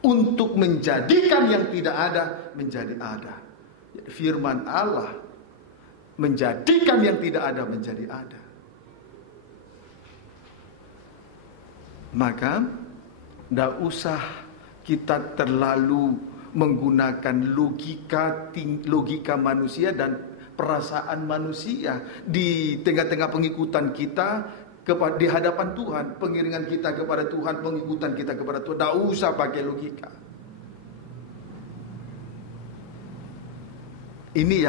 Untuk menjadikan yang tidak ada menjadi ada. Firman Allah menjadikan yang tidak ada menjadi ada. Maka tidak usah kita terlalu menggunakan logika manusia dan perasaan manusia di tengah-tengah pengikutan kita di hadapan Tuhan, pengiringan kita kepada Tuhan, pengikutan kita kepada Tuhan. Tidak usah pakai logika. Ini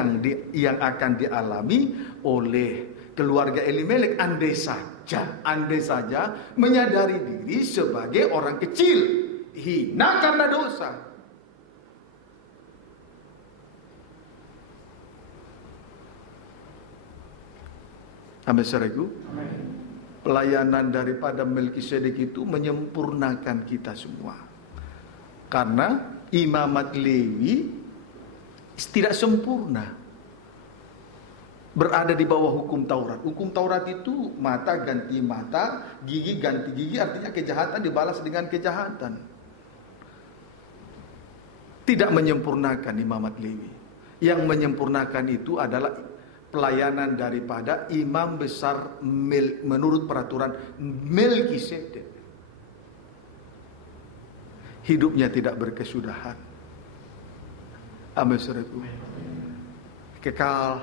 yang akan dialami oleh keluarga Elimelek, Andesa. saja, andai saja menyadari diri sebagai orang kecil, hina karena dosa. Amin, saudaraku. Pelayanan daripada Melkisedek itu menyempurnakan kita semua. Karena imamat Lewi tidak sempurna, berada di bawah hukum Taurat. Hukum Taurat itu mata ganti mata, gigi ganti gigi, artinya kejahatan dibalas dengan kejahatan. Tidak menyempurnakan imamat Lewi. Yang menyempurnakan itu adalah pelayanan daripada imam besar menurut peraturan Melkisedek. Hidupnya tidak berkesudahan. Amin, saudaraku. Kekal,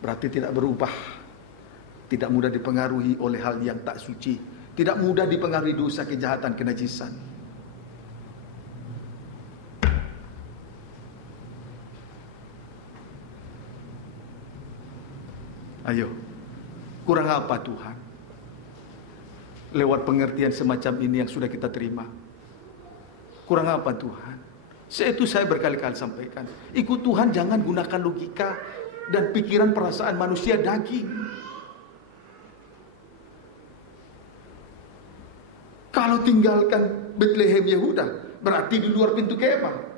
berarti tidak berubah, tidak mudah dipengaruhi oleh hal yang tak suci, tidak mudah dipengaruhi dosa, kejahatan, kenajisan. Ayo, kurang apa Tuhan lewat pengertian semacam ini yang sudah kita terima? Kurang apa Tuhan? Itu saya berkali-kali sampaikan, ikut Tuhan jangan gunakan logika dan pikiran perasaan manusia daging. Kalau tinggalkan Betlehem Yehuda, berarti di luar pintu kemah.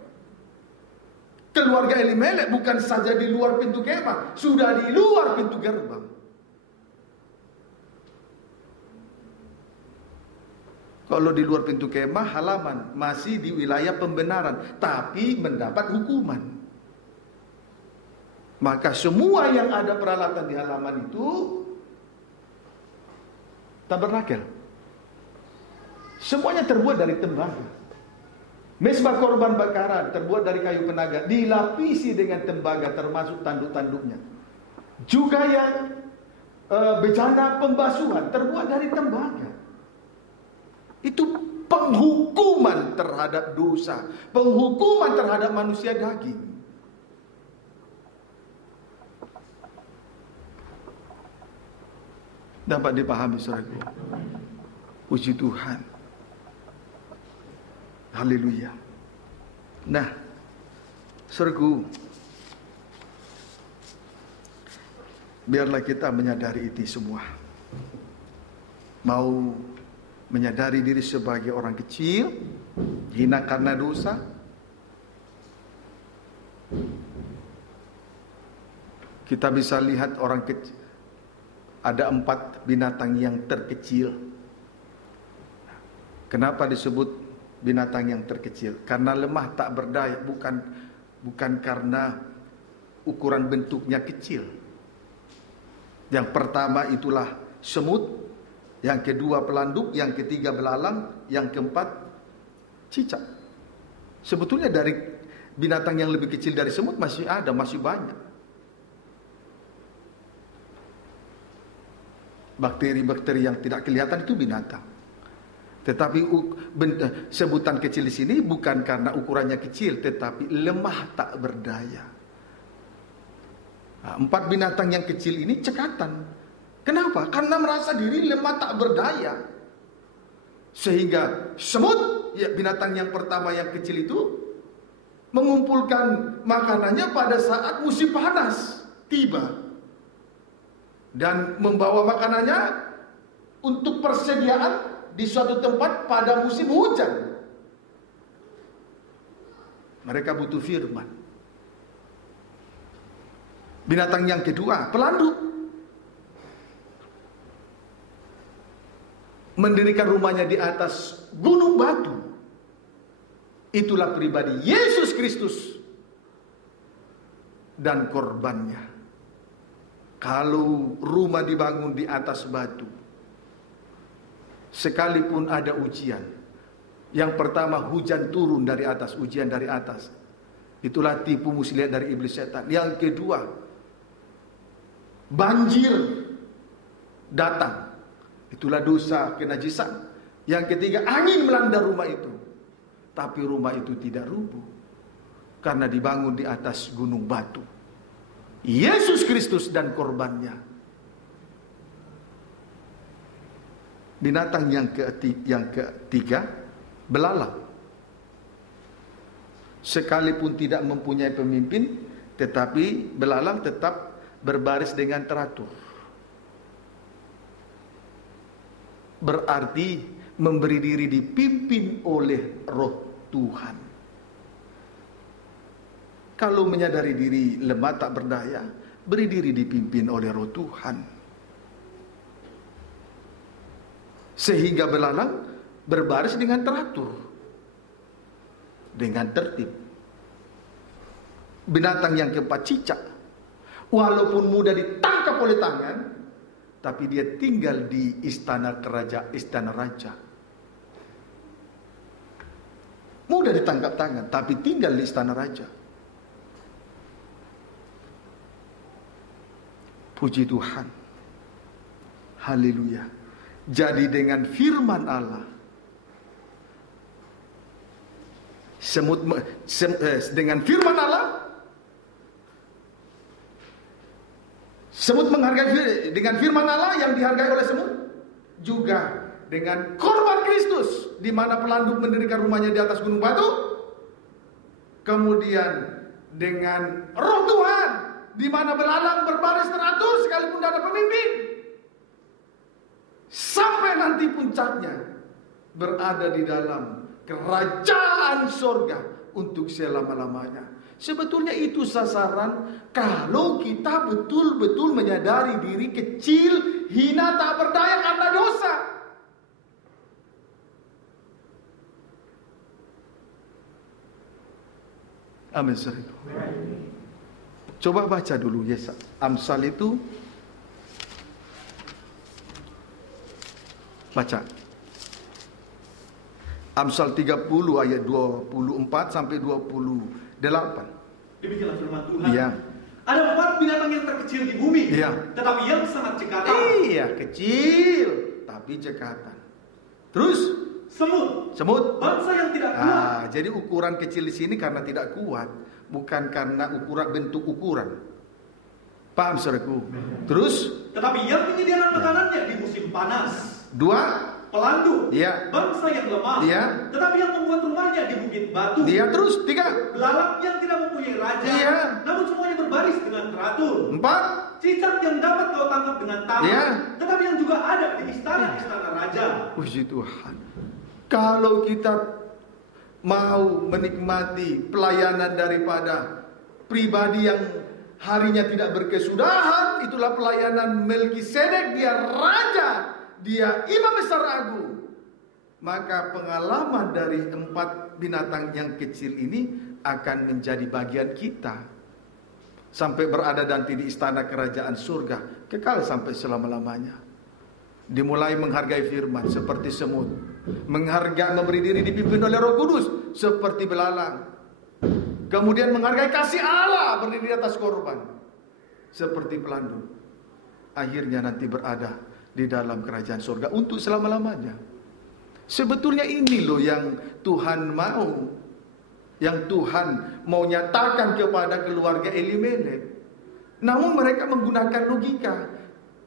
Keluarga Elimelek bukan saja di luar pintu kemah, sudah di luar pintu gerbang. Kalau di luar pintu kemah, halaman masih di wilayah pembenaran, tapi mendapat hukuman. Maka semua yang ada peralatan di halaman itu tabernakel. Semuanya terbuat dari tembaga. Mezbah korban bakaran terbuat dari kayu penaga, dilapisi dengan tembaga termasuk tanduk-tanduknya. Juga yang bejana pembasuhan terbuat dari tembaga. Itu penghukuman terhadap dosa, penghukuman terhadap manusia daging. Dapat dipahami, saudaraku. Puji Tuhan. Haleluya. Nah, saudaraku, biarlah kita menyadari itu semua. Mau menyadari diri sebagai orang kecil, hina karena dosa. Kita bisa lihat orang kecil. Ada 4 binatang yang terkecil. Kenapa disebut binatang yang terkecil? Karena lemah tak berdaya, bukan karena ukuran bentuknya kecil. Yang pertama itulah semut, yang kedua pelanduk, yang ketiga belalang, yang keempat cicak. Sebetulnya dari binatang yang lebih kecil dari semut masih ada, masih banyak. Bakteri-bakteri yang tidak kelihatan itu binatang. Tetapi sebutan kecil di sini bukan karena ukurannya kecil, tetapi lemah tak berdaya. 4 binatang yang kecil ini cekatan. Kenapa? Karena merasa diri lemah tak berdaya. Sehingga semut, ya binatang yang pertama yang kecil itu, mengumpulkan makanannya pada saat musim panas tiba. Dan membawa makanannya untuk persediaan di suatu tempat pada musim hujan. Mereka butuh firman. Binatang yang kedua, pelanduk. Mendirikan rumahnya di atas gunung batu. Itulah pribadi Yesus Kristus dan korbannya. Kalau rumah dibangun di atas batu, sekalipun ada ujian, yang pertama hujan turun dari atas, ujian dari atas, itulah tipu muslihat dari iblis setan. Yang kedua, banjir datang, itulah dosa kenajisan. Yang ketiga, angin melanda rumah itu, tapi rumah itu tidak rubuh karena dibangun di atas gunung batu. Yesus Kristus dan korbannya. Binatang yang ketiga, belalang. Sekalipun tidak mempunyai pemimpin, tetapi belalang tetap berbaris dengan teratur. Berarti memberi diri dipimpin oleh Roh Tuhan. Kalau menyadari diri lemah tak berdaya, beri diri dipimpin oleh Roh Tuhan. Sehingga belalang berbaris dengan teratur, dengan tertib. Binatang yang keempat, cicak. Walaupun mudah ditangkap oleh tangan, tapi dia tinggal di istana raja. Mudah ditangkap tangan, tapi tinggal di istana raja. Puji Tuhan. Haleluya. Jadi dengan firman Allah, dengan firman Allah, semut menghargai dengan firman Allah yang dihargai oleh semut, juga dengan korban Kristus di mana pelanduk mendirikan rumahnya di atas gunung batu, kemudian dengan Roh Tuhan di mana belalang berbaris teratur sekalipun tidak ada pemimpin, sampai nanti puncaknya berada di dalam kerajaan sorga untuk selama-lamanya. Sebetulnya itu sasaran kalau kita betul-betul menyadari diri kecil, hina, tak berdaya karena dosa. Amin. Coba baca dulu Yesaya. Amsal itu baca. Amsal 30 ayat 24 sampai 28. Demikianlah firman Tuhan. Iya. Ada 4 binatang yang terkecil di bumi, iya, tetapi yang sangat cekatan. Iya, kecil tapi cekatan. Terus semut, bangsa yang tidak kuat. Jadi ukuran kecil di sini karena tidak kuat, bukan karena bentuk ukuran. Paham saudaraku? Terus, tetapi yang menyediakan makanannya di musim panas. 2, pelanduk, iya, bangsa yang lemah, iya, tetapi yang membuat rumahnya di bukit batu. Iya. Terus 3, belalang yang tidak mempunyai raja, iya, namun semuanya berbaris dengan teratur. 4, cicak yang dapat kau tangkap dengan tangan, iya, tetapi yang juga ada di istana-istana raja. Puji Tuhan. Kalau kita mau menikmati pelayanan daripada pribadi yang harinya tidak berkesudahan, itulah pelayanan Melkisedek. Dia raja, dia imam besar agung. Maka pengalaman dari 4 binatang yang kecil ini akan menjadi bagian kita, sampai berada nanti di istana kerajaan surga, kekal sampai selama-lamanya. Dimulai menghargai firman seperti semut, menghargai, memberi diri dipimpin oleh Roh Kudus seperti belalang. Kemudian menghargai kasih Allah, berdiri di atas korban seperti pelanduk. Akhirnya nanti berada di dalam kerajaan surga untuk selama-lamanya. Sebetulnya ini loh yang Tuhan mau, yang Tuhan mau nyatakan kepada keluarga Elimelek. Namun mereka menggunakan logika.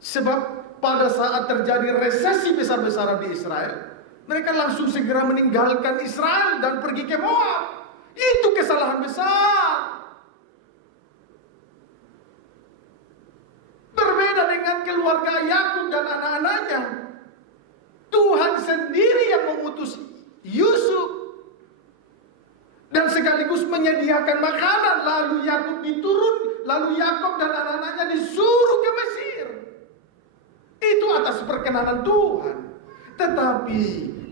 Sebab pada saat terjadi resesi besar-besaran di Israel, mereka langsung segera meninggalkan Israel dan pergi ke Moab. Itu kesalahan besar. Berbeda dengan keluarga Yakub dan anak-anaknya. Tuhan sendiri yang mengutus Yusuf dan sekaligus menyediakan makanan. Lalu Yakub dan anak-anaknya disuruh ke Mesir. Itu atas perkenanan Tuhan. Tetapi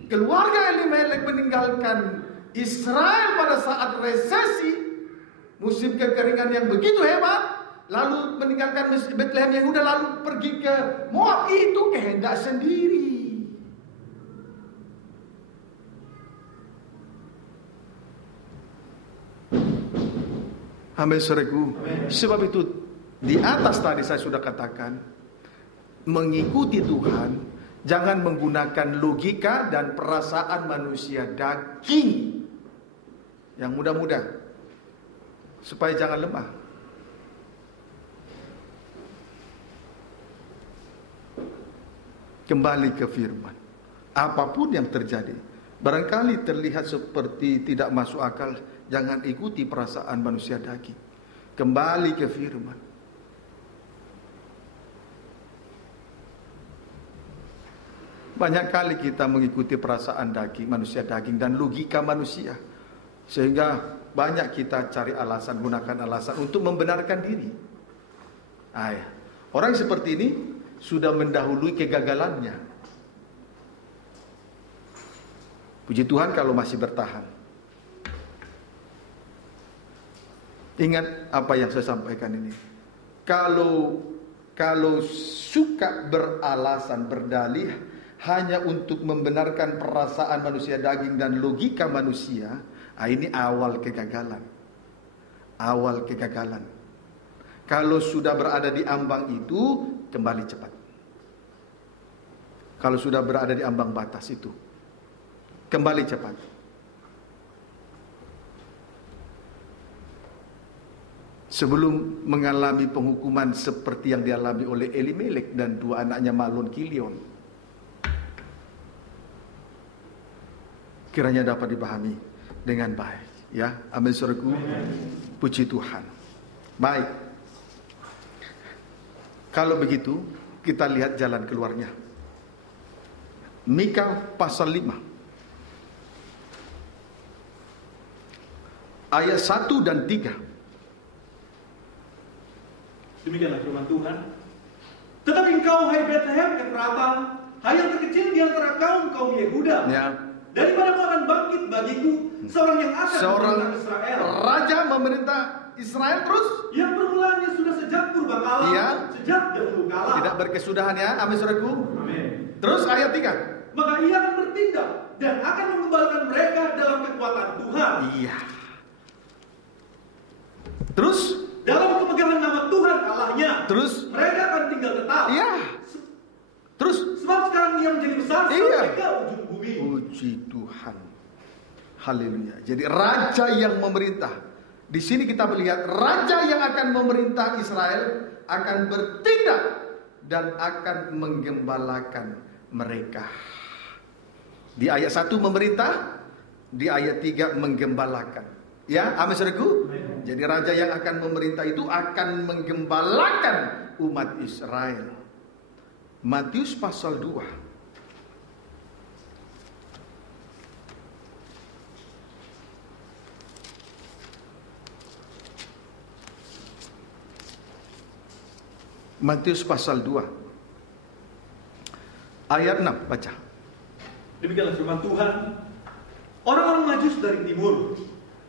keluarga Elimelek meninggalkan Israel pada saat resesi, musim kekeringan yang begitu hebat, lalu meninggalkan Betlehem Yehuda, lalu pergi ke Moab. Itu kehendak sendiri. Amin, saudaraku. Sebab itu di atas tadi saya sudah katakan, mengikuti Tuhan jangan menggunakan logika dan perasaan manusia daging yang mudah-mudah, supaya jangan lemah. Kembali ke firman. Apapun yang terjadi, barangkali terlihat seperti tidak masuk akal, jangan ikuti perasaan manusia daging. Kembali ke firman. Banyak kali kita mengikuti perasaan daging, manusia daging dan logika manusia, sehingga banyak kita cari alasan, gunakan alasan untuk membenarkan diri. Orang seperti ini sudah mendahului kegagalannya. Puji Tuhan kalau masih bertahan. Ingat apa yang saya sampaikan ini. Kalau suka beralasan, berdalih hanya untuk membenarkan perasaan manusia daging dan logika manusia, ini awal kegagalan. Awal kegagalan. Kalau sudah berada di ambang itu, kembali cepat. Kalau sudah berada di ambang batas itu, kembali cepat. Sebelum mengalami penghukuman seperti yang dialami oleh Elimelek dan dua anaknya Mahlon Kilion, kiranya dapat dipahami dengan baik. Ya, amin saudaraku. Puji Tuhan. Baik. Kalau begitu, kita lihat jalan keluarnya. Mika pasal 5. Ayat 1 dan 3. Demikianlah firman Tuhan. Tetapi engkau, hai Bethlehem Efrata, hai yang terkecil di antara kaum Yehuda, daripadamu akan bangkit bagiku seorang yang akan memerintah Israel. Raja memerintah Israel terus? Yang permulaannya sudah sejak purbakala, sejak dahulu kala. Tidak berkesudahan ya, amin saudaraku. Amin. Terus ayat 3. Maka ia akan bertindak dan akan mengembalikan mereka dalam kekuatan Tuhan. Iya. Terus dalam kepegangan nama Tuhan Allahnya. Terus mereka akan tinggal tetap. Iya. Terus sebab sekarang ia menjadi besar sampai ke ujung bumi. Puji Tuhan. Haleluya. Jadi raja yang memerintah. Di sini kita melihat raja yang akan memerintah Israel akan bertindak dan akan menggembalakan mereka. Di ayat 1 memerintah, di ayat 3 menggembalakan. Ya, amin saudaraku. Jadi raja yang akan memerintah itu akan menggembalakan umat Israel. Matius pasal 2. Matius pasal 2 ayat 6, baca. Demikianlah firman Tuhan. Orang-orang Majus dari timur,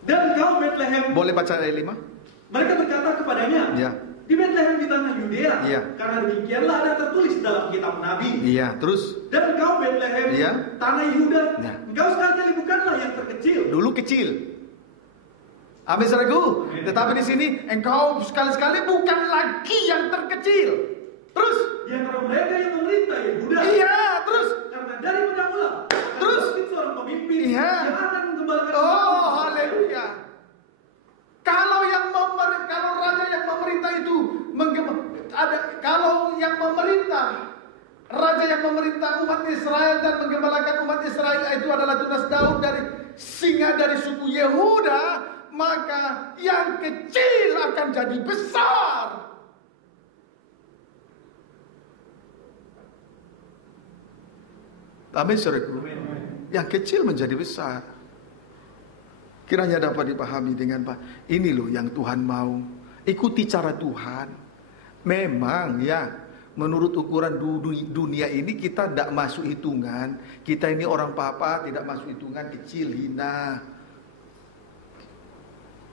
dan kau Bethlehem. Boleh baca ayat 5? Mereka berkata kepadanya, di Bethlehem di tanah Yudea, karena demikianlah ada tertulis dalam kitab Nabi. Terus. Dan kau Bethlehem, tanah Yehuda, engkau sekali-kali bukanlah yang terkecil. Dulu kecil. Amin saudaraku. Tetapi di sini engkau sekali-sekali bukan lagi yang terkecil. Terus. Di antara mereka yang memerintah Yehuda. Terus. Karena dari mula. Terus. Seorang pemimpin yang akan menggembalakan. Oh, haleluya. Kalau raja yang memerintah itu kalau yang memerintah raja yang memerintah umat Israel dan menggembalakan umat Israel itu adalah tunas Daud dari singa dari suku Yehuda, maka yang kecil akan jadi besar. Amin saudaraku. Yang kecil menjadi besar. Kiranya dapat dipahami dengan Pak. Ini loh yang Tuhan mau. Ikuti cara Tuhan. Memang menurut ukuran dunia ini kita tidak masuk hitungan. Kita ini orang papa tidak masuk hitungan, kecil, hina.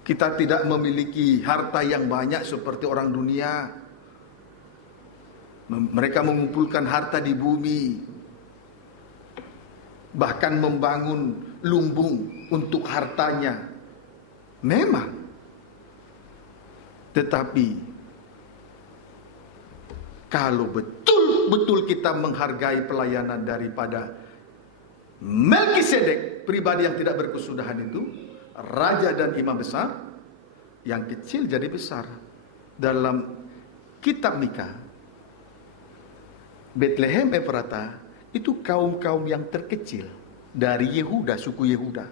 Kita tidak memiliki harta yang banyak seperti orang dunia. Mereka mengumpulkan harta di bumi. Bahkan membangun lumbung untuk hartanya. Memang. Tetapi kalau betul-betul kita menghargai pelayanan daripada Melkisedek, pribadi yang tidak berkesudahan itu, raja dan imam besar, yang kecil jadi besar. Dalam kitab Mika, Bethlehem Efrata, Itu kaum-kaum yang terkecil dari Yehuda, suku Yehuda.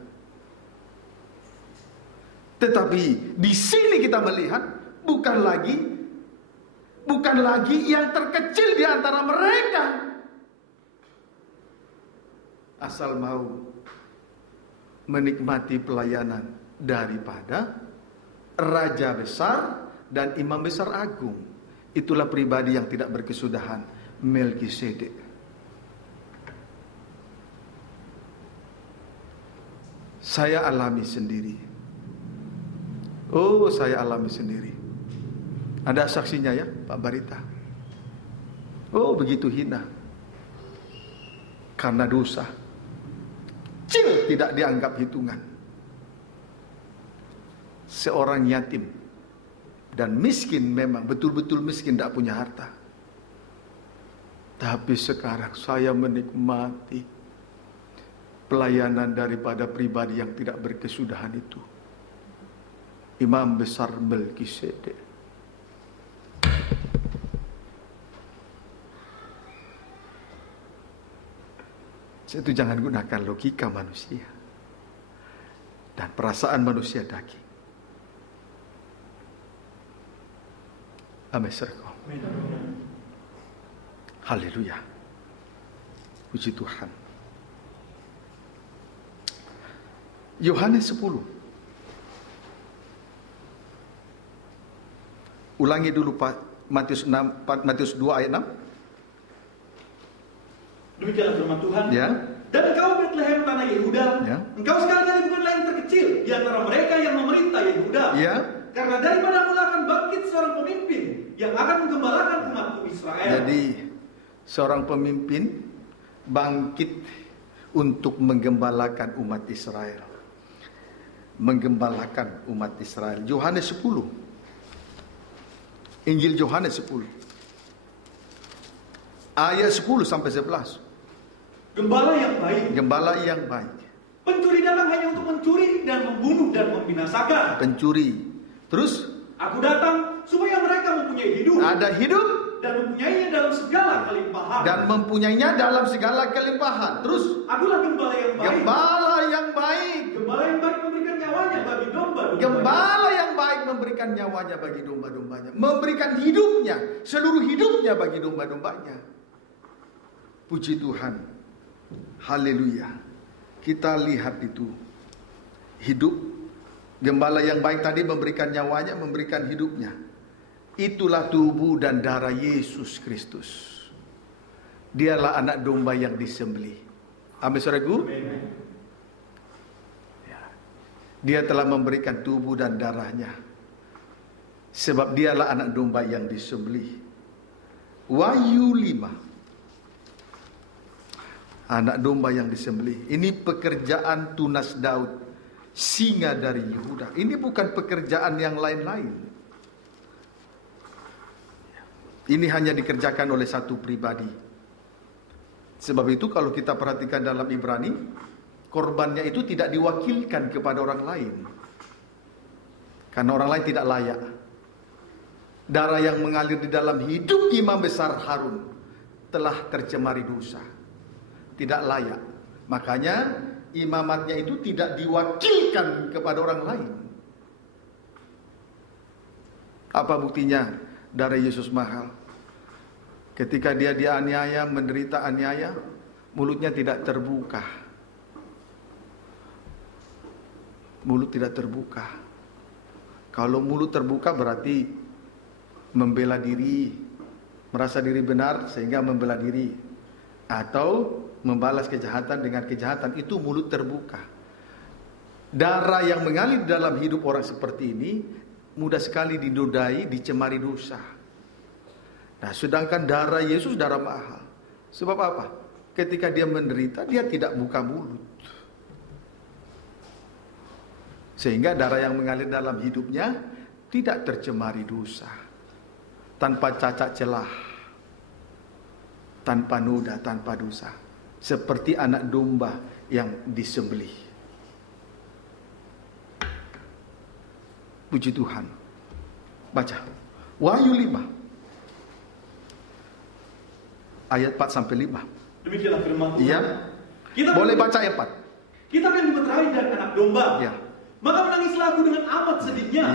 Tetapi di sini kita melihat bukan lagi yang terkecil di antara mereka. Asal mau menikmati pelayanan daripada raja besar dan imam besar agung. Itulah pribadi yang tidak berkesudahan, Melkisedek. Saya alami sendiri. Oh, saya alami sendiri. Ada saksinya ya, Pak Barita. Oh, begitu hina. Karena dosa. Kecil tidak dianggap hitungan. Seorang yatim dan miskin, memang betul-betul miskin, tidak punya harta. Tapi sekarang saya menikmati pelayanan daripada pribadi yang tidak berkesudahan itu, Imam besar Melkisedek. Itu jangan gunakan logika manusia dan perasaan manusia daging. Amin. Haleluya. Puji Tuhan. Yohanes 10. Ulangi dulu Pak, Matius 2 ayat 6. Demikianlah firman Tuhan. Ya. Dan engkau Betlehem tanah Yehuda, ya, engkau sekali-kali bukanlah yang terkecil di antara mereka yang memerintah Yehuda. Ya. Karena daripadamu akan bangkit seorang pemimpin yang akan menggembalakan umatku Israel. Jadi seorang pemimpin bangkit untuk menggembalakan umat Israel. Menggembalakan umat Israel. Yohanes 10. Injil Yohanes 10. Ayat 10 sampai 11. Gembala yang baik. Gembala yang baik. Pencuri datang hanya untuk mencuri dan membunuh dan membinasakan. Pencuri. Terus? Aku datang supaya mereka mempunyai hidup. Ada hidup. Dan mempunyainya dalam segala kelimpahan. Dan mempunyainya dalam segala kelimpahan. Terus? Akulah gembala yang baik. Gembala yang baik. Gembala yang baik memberikan nyawanya bagi domba-dombanya. Gembala yang baik memberikan nyawanya bagi domba-dombanya. Memberikan hidupnya, seluruh hidupnya bagi domba-dombanya. Puji Tuhan. Haleluya. Kita lihat itu. Hidup. Gembala yang baik tadi memberikan nyawanya, memberikan hidupnya. Itulah tubuh dan darah Yesus Kristus. Dialah anak domba yang disembelih. Amin, saudaraku. Dia telah memberikan tubuh dan darahnya. Sebab dialah anak domba yang disembelih. Wahyu 5. Anak domba yang disembelih. Ini pekerjaan tunas Daud, singa dari Yehuda. Ini bukan pekerjaan yang lain-lain. Ini hanya dikerjakan oleh satu pribadi. Sebab itu kalau kita perhatikan dalam Ibrani, korbannya itu tidak diwakilkan kepada orang lain. Karena orang lain tidak layak. Darah yang mengalir di dalam hidup imam besar Harun telah tercemari dosa. Tidak layak. Makanya imamatnya itu tidak diwakilkan kepada orang lain. Apa buktinya? Darah Yesus mahal. Ketika dia dianiaya, menderita aniaya, mulutnya tidak terbuka. Mulut tidak terbuka. Kalau mulut terbuka berarti membela diri, merasa diri benar sehingga membela diri, atau membalas kejahatan dengan kejahatan. Itu mulut terbuka. Darah yang mengalir dalam hidup orang seperti ini mudah sekali dinodai, dicemari dosa. Nah, sedangkan darah Yesus darah mahal. Sebab apa? Ketika dia menderita, dia tidak buka mulut. Sehingga darah yang mengalir dalam hidupnya tidak tercemari dosa. Tanpa cacat celah. Tanpa noda, tanpa dosa. Seperti anak domba yang disembelih. Puji Tuhan. Baca. Wahyu 5. Ayat 4-5. Demikianlah firman Tuhan. Iya. Kita boleh baca ayat 4. Kita akan dimeterai dari anak domba. Iya. Maka menangislah aku dengan amat sedihnya,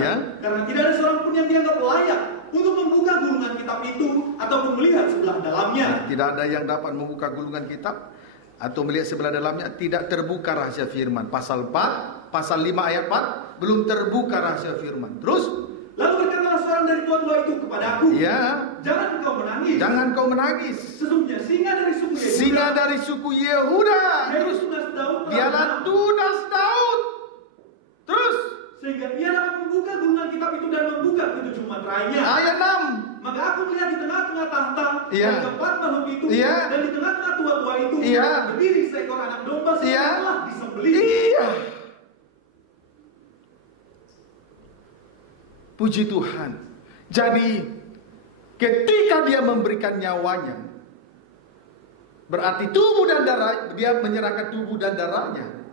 karena tidak ada seorang pun yang dianggap layak untuk membuka gulungan kitab itu ataupun melihat sebelah dalamnya. Tidak ada yang dapat membuka gulungan kitab atau melihat sebelah dalamnya. Tidak terbuka rahasia firman. Pasal 4, pasal 5 ayat 4, belum terbuka rahasia firman. Terus, lalu berkatalah seorang dari tua-tua itu kepadaku, jangan engkau menangis. Jangan kau menangis. Sesungguhnya singa dari suku Yehuda. Singa dari suku Yehuda. Terus, dialah tunas Daud. Terus, sehingga ia dapat membuka gulungan kitab itu dan membuka ketujuh materainya. Ayat 6. Maka aku melihat di tengah-tengah tahta dan keempat makhluk itu dan di tengah-tengah tua-tua itu berdiri seekor anak domba yang telah disembelih. Puji Tuhan. Jadi ketika dia memberikan nyawanya, berarti tubuh dan darah, dia menyerahkan tubuh dan darahnya,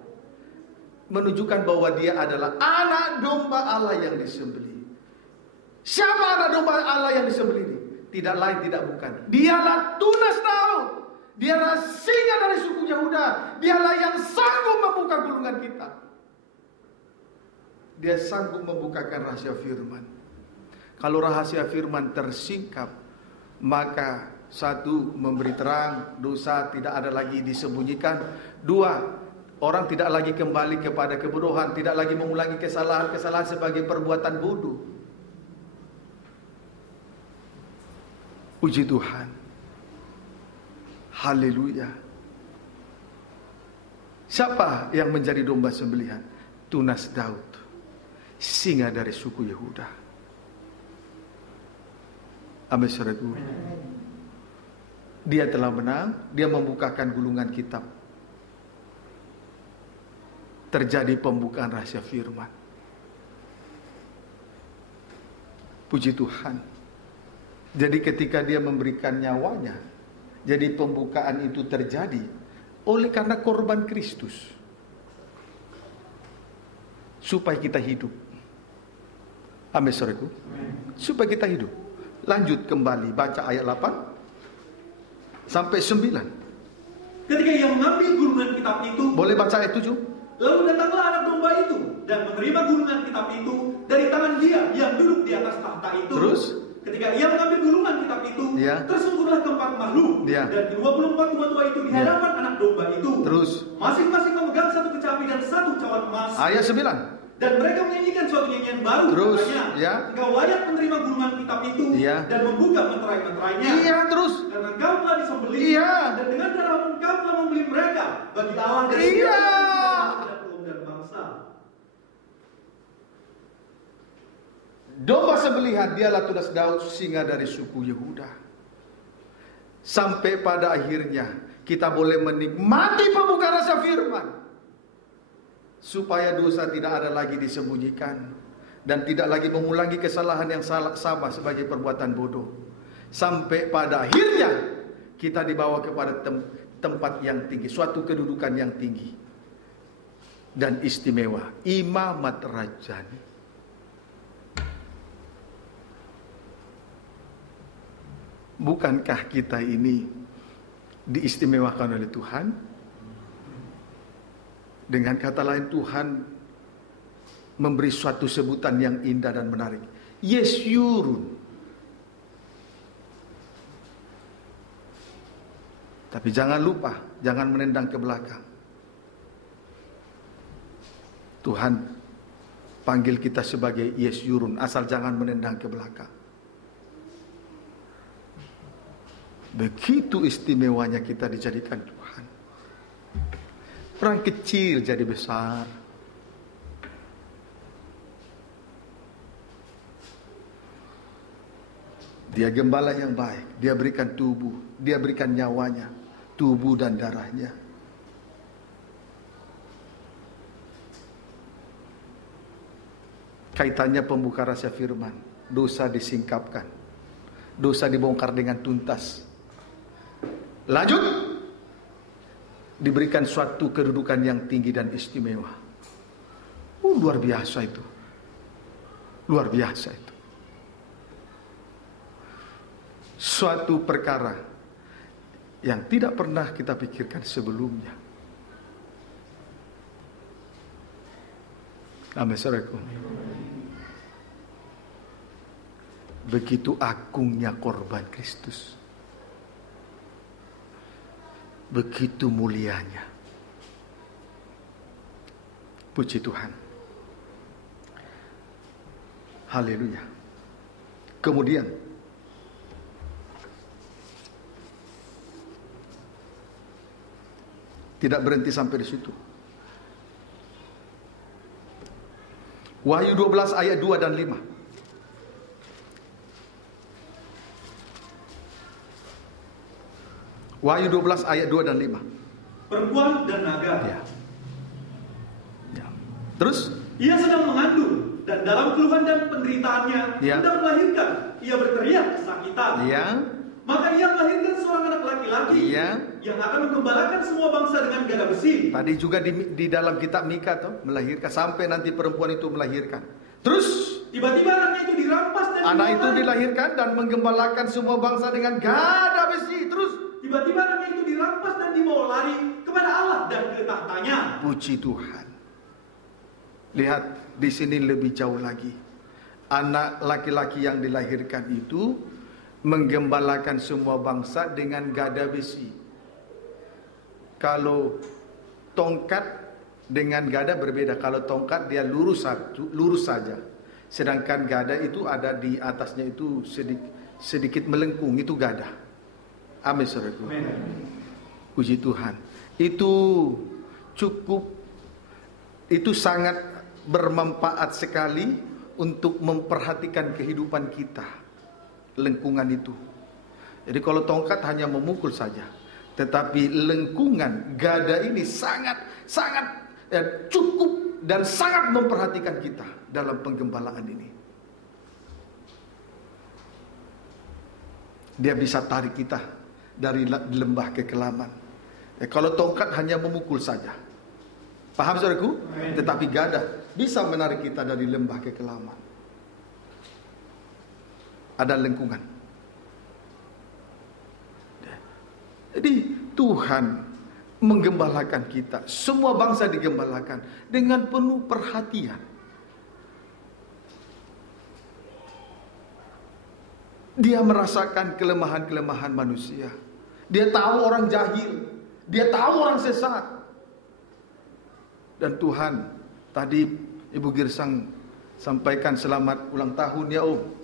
menunjukkan bahwa dia adalah anak domba Allah yang disembelih. Siapa anak domba Allah yang disembelih ini? Tidak lain tidak bukan, dialah tunas Daud. Dialah singa dari suku Yehuda. Dialah yang sanggup membuka gulungan kitab. Dia sanggup membukakan rahasia firman. Kalau rahasia firman tersingkap, maka satu, memberi terang, dosa tidak ada lagi disembunyikan. Dua, orang tidak lagi kembali kepada kebodohan, tidak lagi mengulangi kesalahan-kesalahan sebagai perbuatan bodoh. Puji Tuhan. Haleluya. Siapa yang menjadi domba sembelihan? Tunas Daud, singa dari suku Yehuda. Amin, saudaraku. Dia telah menang, dia membukakan gulungan kitab. Terjadi pembukaan rahasia firman. Puji Tuhan. Jadi ketika dia memberikan nyawanya, jadi pembukaan itu terjadi oleh karena korban Kristus, supaya kita hidup. Amin, saudaraku. Supaya kita hidup. Lanjut kembali baca ayat 8 sampai 9. Ketika ia mengambil gulungan kitab itu, boleh baca ayat 7. Lalu datanglah anak domba itu dan menerima gulungan kitab itu dari tangan dia yang duduk di atas tahta itu. Terus, ketika ia mengambil gulungan kitab itu, tersungkurlah keempat makhluk dan 24 tua-tua itu di hadapan anak domba itu. Terus, masing-masing memegang satu kecapi dan satu cawan emas. Ayat 9. Dan mereka menyanyikan suatu nyanyian baru. Terus, engkau layak menerima gulungan kitab itu dan membuka meterai-meterainya. Terus, karena engkau telah disembelih dan dengan darah engkau telah membeli mereka bagi Allah dari kaum dan bangsa. Domba sembelihan dialah tunas Daud, singa dari suku Yehuda. Sampai pada akhirnya kita boleh menikmati pembukaan rahasia firman, supaya dosa tidak ada lagi disembunyikan dan tidak lagi mengulangi kesalahan yang sama sebagai perbuatan bodoh. Sampai pada akhirnya kita dibawa kepada tempat yang tinggi, suatu kedudukan yang tinggi dan istimewa, imamat rajani. Bukankah kita ini diistimewakan oleh Tuhan? Dengan kata lain, Tuhan memberi suatu sebutan yang indah dan menarik. Yesyurun. Tapi jangan lupa, jangan menendang ke belakang. Tuhan panggil kita sebagai Yesyurun, asal jangan menendang ke belakang. Begitu istimewanya kita dijadikan Tuhan. Orang kecil jadi besar. Dia gembala yang baik. Dia berikan tubuh, dia berikan nyawanya, tubuh dan darahnya. Kaitannya pembuka rahasia firman, dosa disingkapkan, dosa dibongkar dengan tuntas. Lanjut, diberikan suatu kedudukan yang tinggi dan istimewa. Luar biasa itu. Luar biasa itu. Suatu perkara yang tidak pernah kita pikirkan sebelumnya. Amin, saudaraku. Begitu agungnya korban Kristus, begitu mulianya. Puji Tuhan. Haleluya. Kemudian tidak berhenti sampai di situ. Wahyu 12 ayat 2 dan 5. Wahyu 12 ayat 2 dan 5. Perempuan dan naga. Ya. Ya. Terus? Ia sedang mengandung dan dalam keluhan dan penderitaannya hendak melahirkan. Ia berteriak kesakitan. Ya. Maka ia melahirkan seorang anak laki-laki yang akan menggembalakan semua bangsa dengan gada besi. Tadi juga di dalam kitab Mika tuh, melahirkan sampai nanti perempuan itu melahirkan. Terus tiba-tiba anaknya itu dirampas dan anak itu dilahirkan dan menggembalakan semua bangsa dengan gada besi. Terus tiba-tiba anaknya itu dirampas dan dibawa lari kepada Allah dan ke tahtanya. Puji Tuhan. Lihat di sini lebih jauh lagi. Anak laki-laki yang dilahirkan itu menggembalakan semua bangsa dengan gada besi. Kalau tongkat dengan gada berbeda. Kalau tongkat dia lurus saja. Sedangkan gada itu ada di atasnya itu sedikit melengkung, itu gada. Amin, saudaraku. Puji Tuhan. Itu cukup, itu sangat bermanfaat sekali untuk memperhatikan kehidupan kita. Lengkungan itu. Jadi kalau tongkat hanya memukul saja, tetapi lengkungan gada ini sangat cukup dan sangat memperhatikan kita dalam penggembalaan ini. Dia bisa tarik kita dari lembah kekelaman. Kalau tongkat hanya memukul saja, paham saudaraku? Tetapi gada bisa menarik kita dari lembah kekelaman. Ada lengkungan. Jadi Tuhan menggembalakan kita. Semua bangsa digembalakan dengan penuh perhatian. Dia merasakan kelemahan-kelemahan manusia. Dia tahu orang jahil. Dia tahu orang sesat. Dan Tuhan, tadi Ibu Girsang sampaikan selamat ulang tahun ya Om.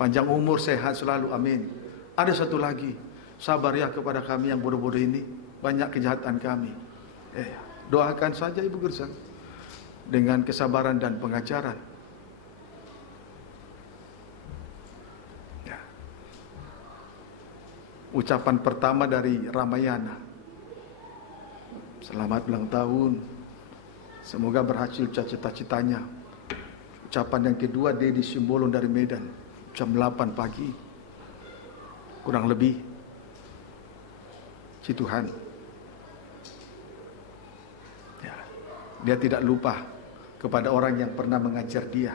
Panjang umur, sehat selalu, amin. Ada satu lagi, sabar ya kepada kami yang bodoh-bodoh ini. Banyak kejahatan kami. Doakan saja Ibu Girsang dengan kesabaran dan pengajaran. Ucapan pertama dari Ramayana, selamat ulang tahun, semoga berhasil cita-citanya. Ucapan yang kedua, Dedi Simbolon dari Medan, jam 8 pagi kurang lebih. Si Tuhan, dia tidak lupa kepada orang yang pernah mengajar dia.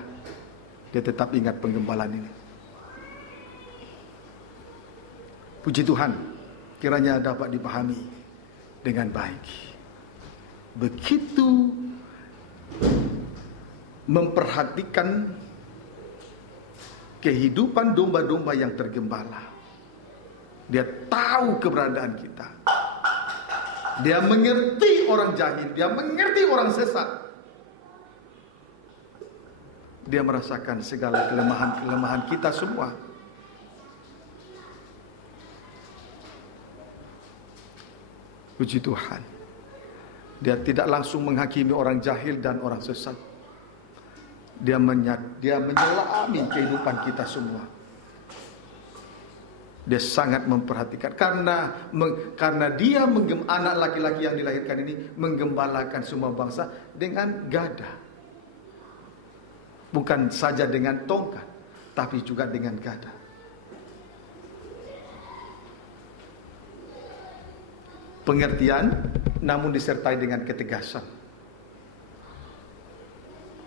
Dia tetap ingat penggembalaan ini. Puji Tuhan, kiranya dapat dipahami dengan baik. Begitu memperhatikan kehidupan domba-domba yang tergembala. Dia tahu keberadaan kita. Dia mengerti orang jahil, dia mengerti orang sesat. Dia merasakan segala kelemahan-kelemahan kita semua. Puji Tuhan. Dia tidak langsung menghakimi orang jahil dan orang sesat. Dia menyelami kehidupan kita semua. Dia sangat memperhatikan karena dia anak laki-laki yang dilahirkan ini menggembalakan semua bangsa dengan gada. Bukan saja dengan tongkat, tapi juga dengan gada. Pengertian namun disertai dengan ketegasan.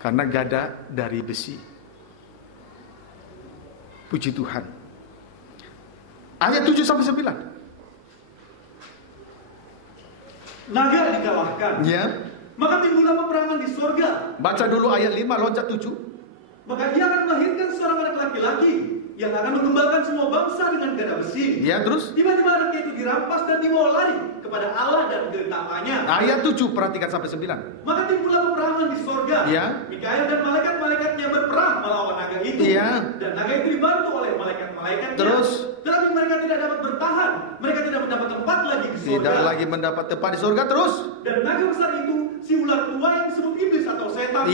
Karena gada dari besi. Puji Tuhan. Ayat 7-9. naga dikalahkan. Ya. Maka timbullah peperangan di sorga. Baca dulu ayat 5, loncat 7. Maka ia akan melahirkan seorang anak laki-laki yang akan mengembangkan semua bangsa dengan gada besi. Ya, terus? Tiba-tiba anaknya itu dirampas dan dibawa lari kepada Allah dan gentapannya. Ayat 7, perhatikan sampai 9. Maka timbullah peperangan di sorga. Ya. Mikael dan malaikat-malaikatnya berperang melawan naga itu. Ya. Dan naga itu dibantu oleh malaikat-malaikatnya. Terus? Tetapi mereka tidak dapat bertahan. Mereka tidak mendapat tempat lagi di sorga. Tidak lagi mendapat tempat di surga. Terus? Dan naga besar itu, si ular tua yang disebut iblis atau setan,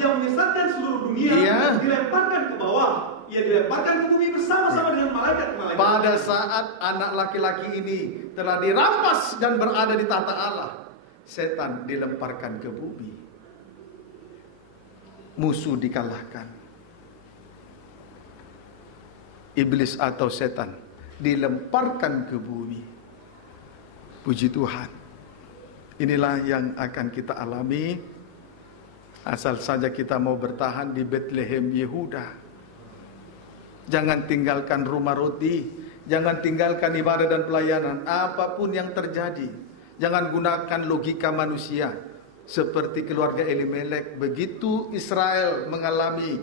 yang menyesatkan seluruh dunia, dilemparkan ke bawah. Ia dilemparkan ke bumi bersama-sama dengan malaikat-malaikat. Pada saat anak laki-laki ini telah dirampas dan berada di tahta Allah, setan dilemparkan ke bumi. Musuh dikalahkan. Iblis atau setan dilemparkan ke bumi. Puji Tuhan. Inilah yang akan kita alami asal saja kita mau bertahan di Bethlehem Yehuda. Jangan tinggalkan rumah roti, jangan tinggalkan ibadah dan pelayanan, apapun yang terjadi. Jangan gunakan logika manusia seperti keluarga Elimelek. Begitu Israel mengalami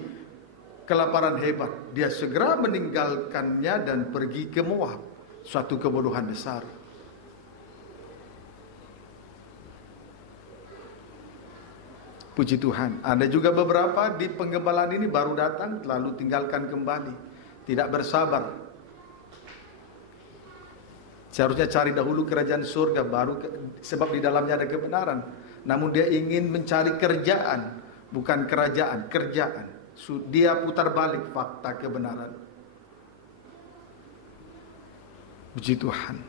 kelaparan hebat, dia segera meninggalkannya dan pergi ke Moab. Suatu kebodohan besar. Puji Tuhan. Ada juga beberapa di penggembalaan ini baru datang lalu tinggalkan kembali. Tidak bersabar. Seharusnya cari dahulu kerajaan surga baru sebab di dalamnya ada kebenaran. Namun dia ingin mencari kerjaan, bukan kerajaan, kerjaan. Dia putar balik fakta kebenaran. Puji Tuhan.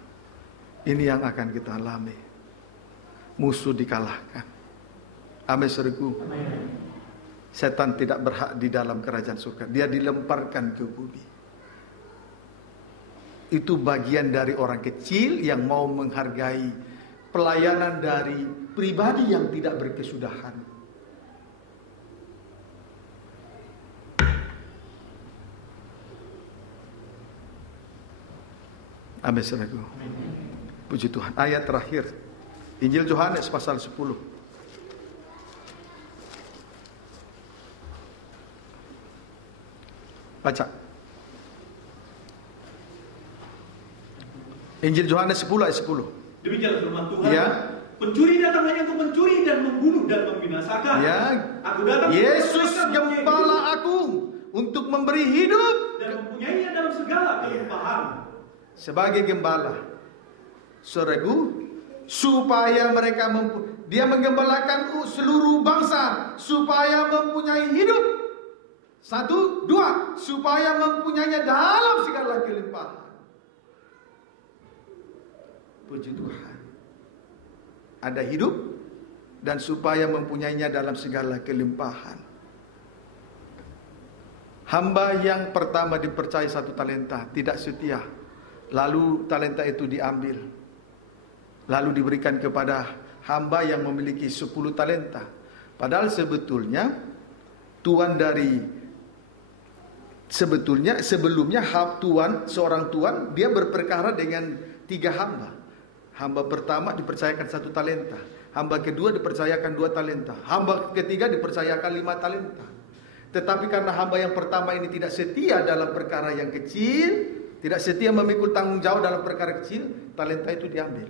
Ini yang akan kita alami. Musuh dikalahkan. Amin, saudaraku. Setan tidak berhak di dalam kerajaan surga. Dia dilemparkan ke bumi. Itu bagian dari orang kecil yang mau menghargai pelayanan dari pribadi yang tidak berkesudahan. Amin, saudaraku. Puji Tuhan. Ayat terakhir. Injil Yohanes pasal 10. Baca. Injil Yohanes 10 ayat 10. Demikianlah firman Tuhan. Ya. Pencuri datang hanya untuk mencuri dan membunuh dan membinasakan. Ya. Aku datang. Yesus gembala aku untuk memberi hidup dan mempunyainya dalam segala kelimpahan. Sebagai gembala, saudaraku, supaya mereka dia menggembalakan seluruh bangsa supaya mempunyai hidup. 1, 2, supaya mempunyainya dalam segala kelimpahan. Puji Tuhan. Ada hidup dan supaya mempunyainya dalam segala kelimpahan. Hamba yang pertama dipercaya 1 talenta tidak setia. Lalu talenta itu diambil. Lalu diberikan kepada hamba yang memiliki 10 talenta. Padahal sebetulnya sebelumnya seorang tuan dia berperkara dengan 3 hamba. Hamba pertama dipercayakan 1 talenta, hamba kedua dipercayakan 2 talenta, hamba ketiga dipercayakan 5 talenta. Tetapi karena hamba yang pertama ini tidak setia dalam perkara yang kecil, tidak setia memikul tanggung jawab dalam perkara kecil, talenta itu diambil.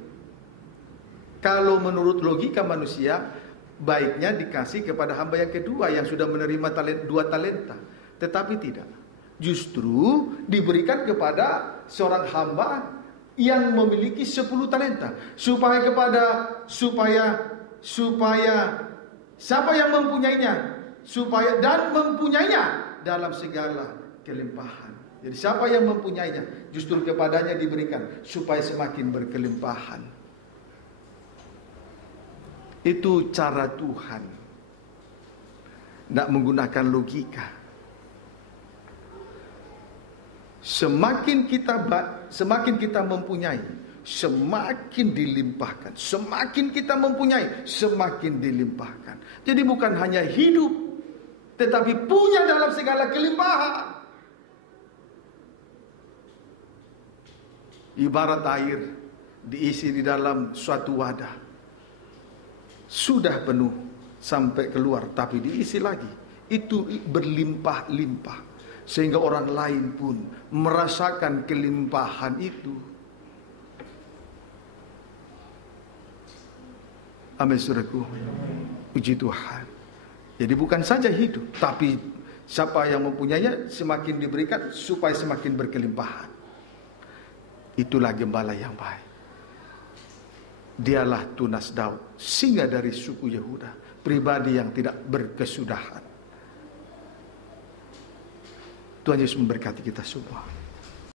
Kalau menurut logika manusia, baiknya dikasih kepada hamba yang kedua yang sudah menerima 2 talenta. Tetapi tidak. Justru diberikan kepada seorang hamba yang memiliki 10 talenta. Supaya siapa yang mempunyainya? Dan mempunyainya dalam segala kelimpahan. Jadi siapa yang mempunyainya? Justru kepadanya diberikan supaya semakin berkelimpahan. Itu cara Tuhan. Tidak menggunakan logika. Semakin kita mempunyai, semakin dilimpahkan. Semakin kita mempunyai, semakin dilimpahkan. Jadi bukan hanya hidup, tetapi punya dalam segala kelimpahan. Ibarat air diisi di dalam suatu wadah. sudah penuh sampai keluar, tapi diisi lagi. Itu berlimpah-limpah, sehingga orang lain pun merasakan kelimpahan itu. Amin, saudaraku. Puji Tuhan. Jadi bukan saja hidup, tapi siapa yang mempunyainya semakin diberikan supaya semakin berkelimpahan. Itulah gembala yang baik. Dialah tunas Daud, singa dari suku Yehuda, pribadi yang tidak berkesudahan. Tuhan Yesus memberkati kita semua.